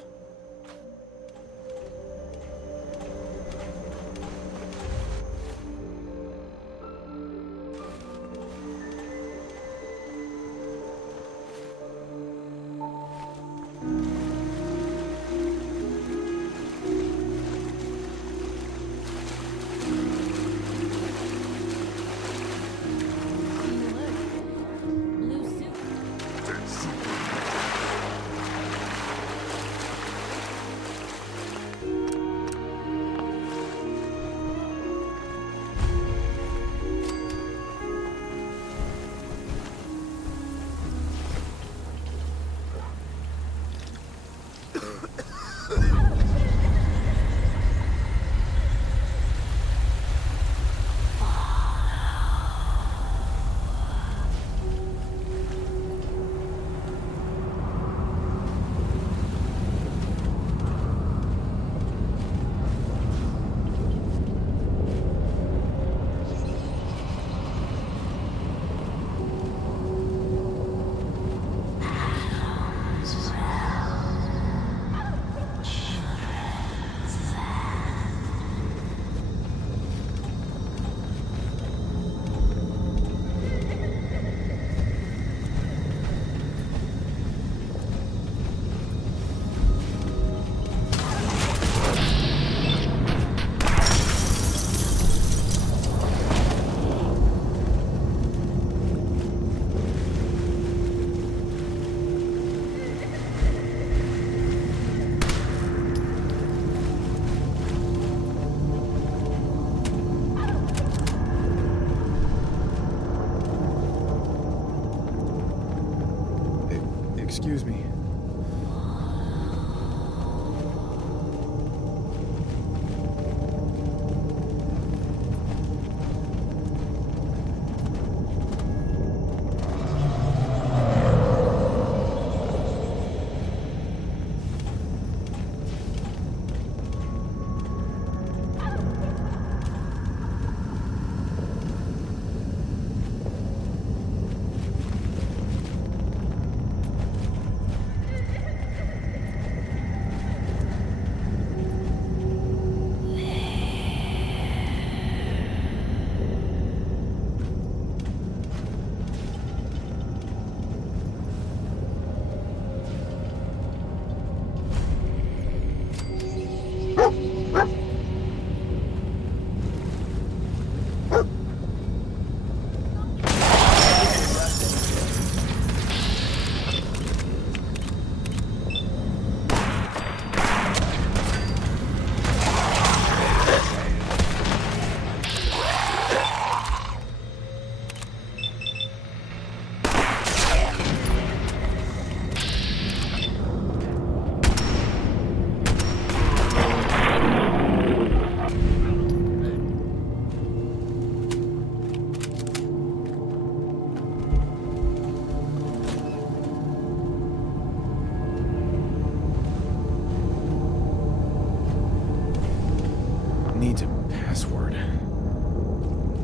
password.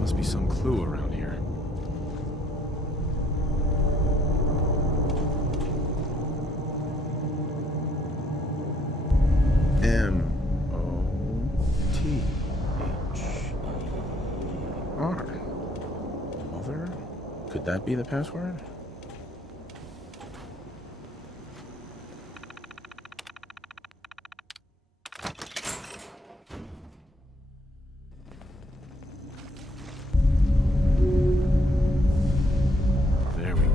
Must be some clue around here. M-O-T-H-E-R. Mother? Could that be the password? There we go.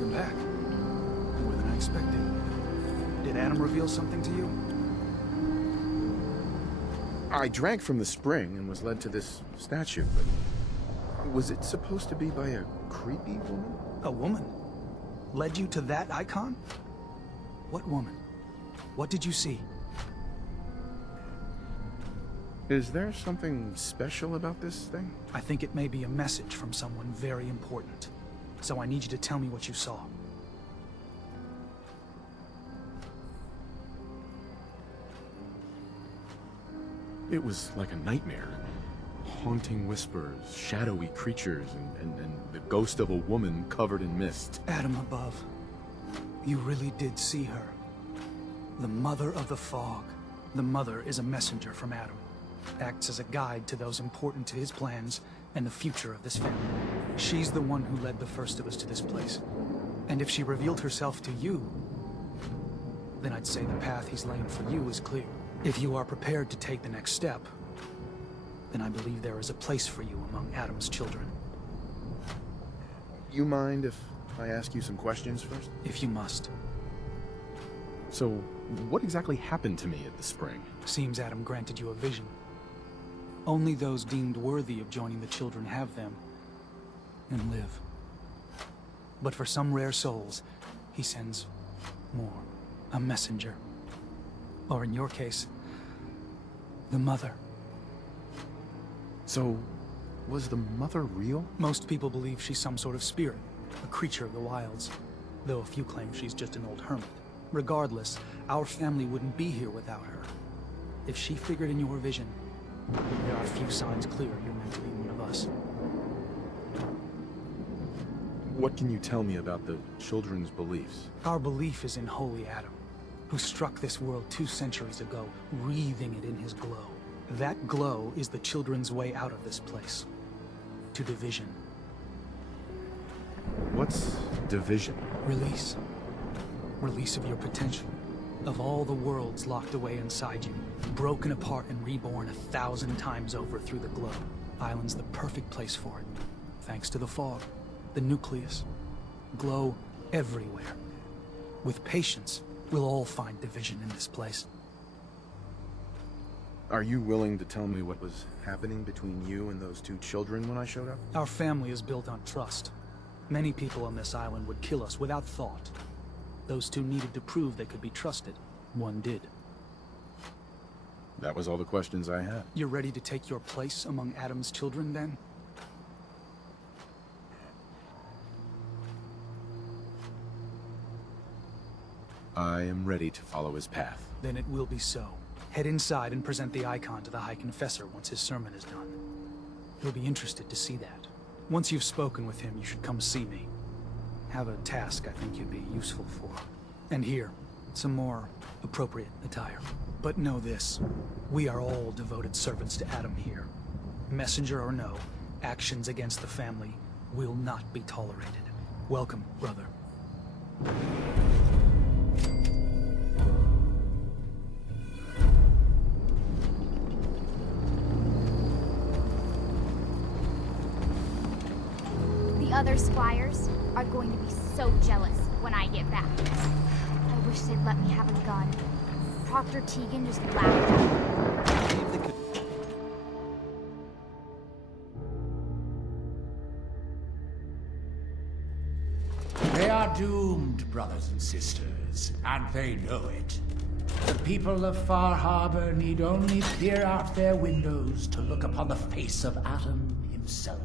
You're back. More than I expected. Did Adam reveal something to you? I drank from the spring and was led to this statue, but was it supposed to be by a creepy woman? A woman? Led you to that icon? What woman? What did you see? Is there something special about this thing? I think it may be a message from someone very important. So I need you to tell me what you saw. It was like a nightmare. Haunting whispers, shadowy creatures, and the ghost of a woman covered in mist. Adam above. You really did see her. The Mother of the Fog. The Mother is a messenger from Adam. Acts as a guide to those important to his plans and the future of this family. She's the one who led the first of us to this place. And if she revealed herself to you, then I'd say the path he's laying for you is clear. If you are prepared to take the next step, then I believe there is a place for you among Adam's children. You mind if I ask you some questions first? If you must. So, what exactly happened to me at the spring? Seems Adam granted you a vision. Only those deemed worthy of joining the children have them, and live. But for some rare souls, he sends more. A messenger. Or in your case, the Mother. So, was the Mother real? Most people believe she's some sort of spirit, a creature of the wilds, though a few claim she's just an old hermit. Regardless, our family wouldn't be here without her. If she figured in your vision, there are few signs clear you're meant to be one of us. What can you tell me about the children's beliefs? Our belief is in Holy Adam, who struck this world 2 centuries ago, breathing it in his glow. That glow is the children's way out of this place. To division. What's division? Release. Release of your potential. Of all the worlds locked away inside you, broken apart and reborn 1,000 times over through the glow. Island's the perfect place for it. Thanks to the fog, the nucleus. Glow everywhere. With patience, we'll all find division in this place. Are you willing to tell me what was happening between you and those 2 children when I showed up? Our family is built on trust. Many people on this island would kill us without thought. Those 2 needed to prove they could be trusted. One did. That was all the questions I had. You're ready to take your place among Adam's children, then? I am ready to follow his path. Then it will be so. Head inside and present the icon to the High Confessor once his sermon is done. He'll be interested to see that. Once you've spoken with him, you should come see me. Have a task I think you'd be useful for. And here, some more appropriate attire. But know this, we are all devoted servants to Adam here. Messenger or no, actions against the family will not be tolerated. Welcome, brother. The other squires are going to be so jealous when I get back. I wish they'd let me have a gun. Proctor Tegan just laughed at me. They are doomed, brothers and sisters, and they know it. The people of Far Harbor need only peer out their windows to look upon the face of Adam himself,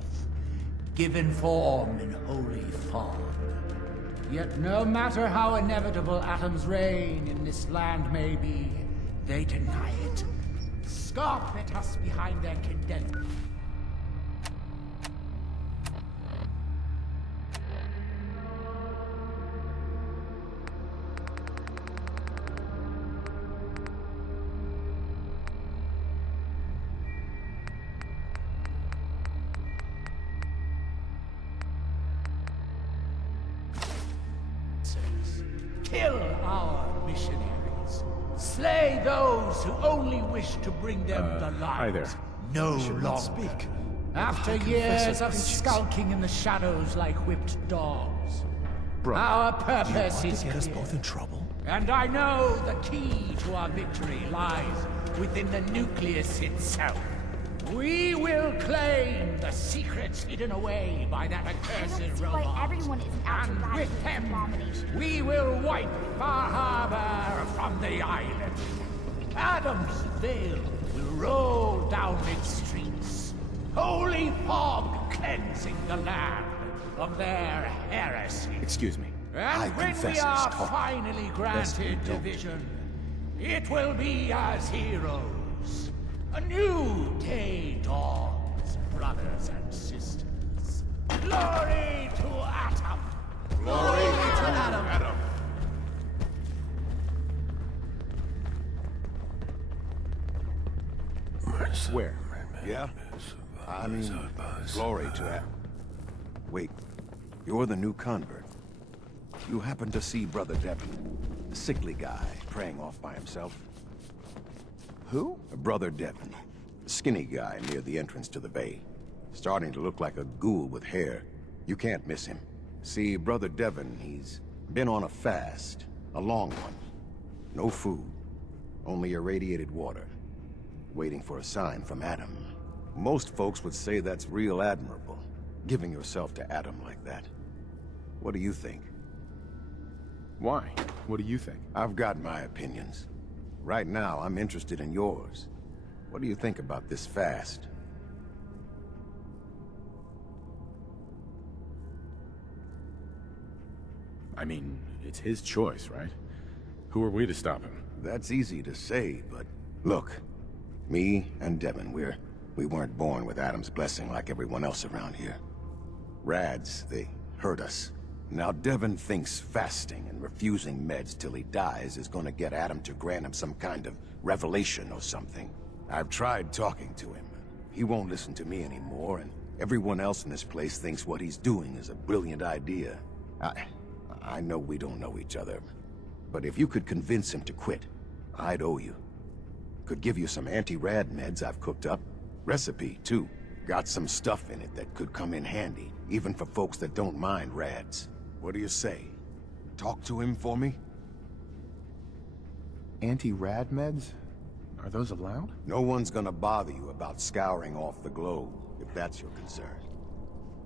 given form in holy fog. Yet no matter how inevitable Adam's reign in this land may be, they deny it. Scoff at us behind their condensed. Kill our missionaries. Slay those who only wish to bring them the light. Hi there. No You should longer. not speak. After I confess years it of preaches. skulking in the shadows like whipped dogs. Bro, our do you purpose want to is get us clear. both in trouble? And I know the key to our victory lies within the nucleus itself. We will claim the secrets hidden away by that I accursed don't see robot. why everyone isn't out to And rat with this them, abomination. we will wipe Far Harbor from the island. Adam's veil will roll down its streets. Holy fog cleansing the land of their heresy. Excuse me. And when we are finally granted division, it will be as heroes. A new day dawns, brothers and sisters. Glory to Atom! Glory to Atom! Where? Yeah? I mean, glory to that. Wait, you're the new convert. You happen to see Brother Devon, the sickly guy praying off by himself? Who? Brother Devon, the skinny guy near the entrance to the bay. Starting to look like a ghoul with hair. You can't miss him. See, Brother Devon, he's been on a fast, a long one. No food, only irradiated water. Waiting for a sign from Adam. Most folks would say that's real admirable, giving yourself to Adam like that. What do you think? Why? What do you think? I've got my opinions. Right now, I'm interested in yours. What do you think about this fast? I mean, it's his choice, right? Who are we to stop him? That's easy to say, but look, me and Devon, we weren't born with Adam's blessing like everyone else around here. Rads, they hurt us. Now Devon thinks fasting and refusing meds till he dies is gonna get Adam to grant him some kind of revelation or something. I've tried talking to him. He won't listen to me anymore, and everyone else in this place thinks what he's doing is a brilliant idea. I know we don't know each other, but if you could convince him to quit, I'd owe you. Could give you some anti-rad meds I've cooked up. Recipe, too. Got some stuff in it that could come in handy, even for folks that don't mind rads. What do you say? Talk to him for me? Anti-rad meds? Are those allowed? No one's gonna bother you about scouring off the globe, if that's your concern.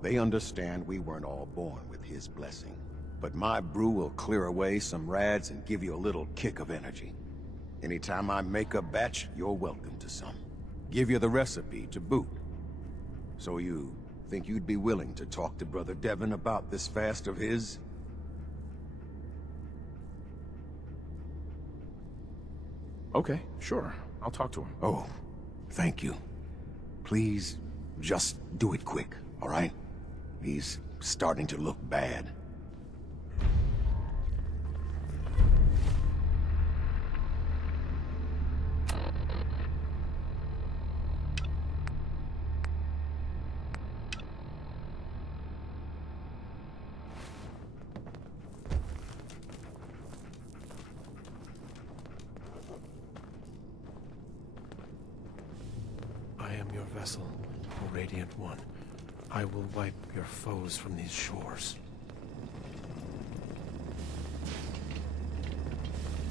They understand we weren't all born with his blessing. But my brew will clear away some rads and give you a little kick of energy. Anytime I make a batch, you're welcome to some. Give you the recipe to boot. So you think you'd be willing to talk to Brother Devon about this fast of his? Okay, sure. I'll talk to him. Oh, thank you. Please, just do it quick, all right? He's starting to look bad. vessel, O Radiant One. I will wipe your foes from these shores.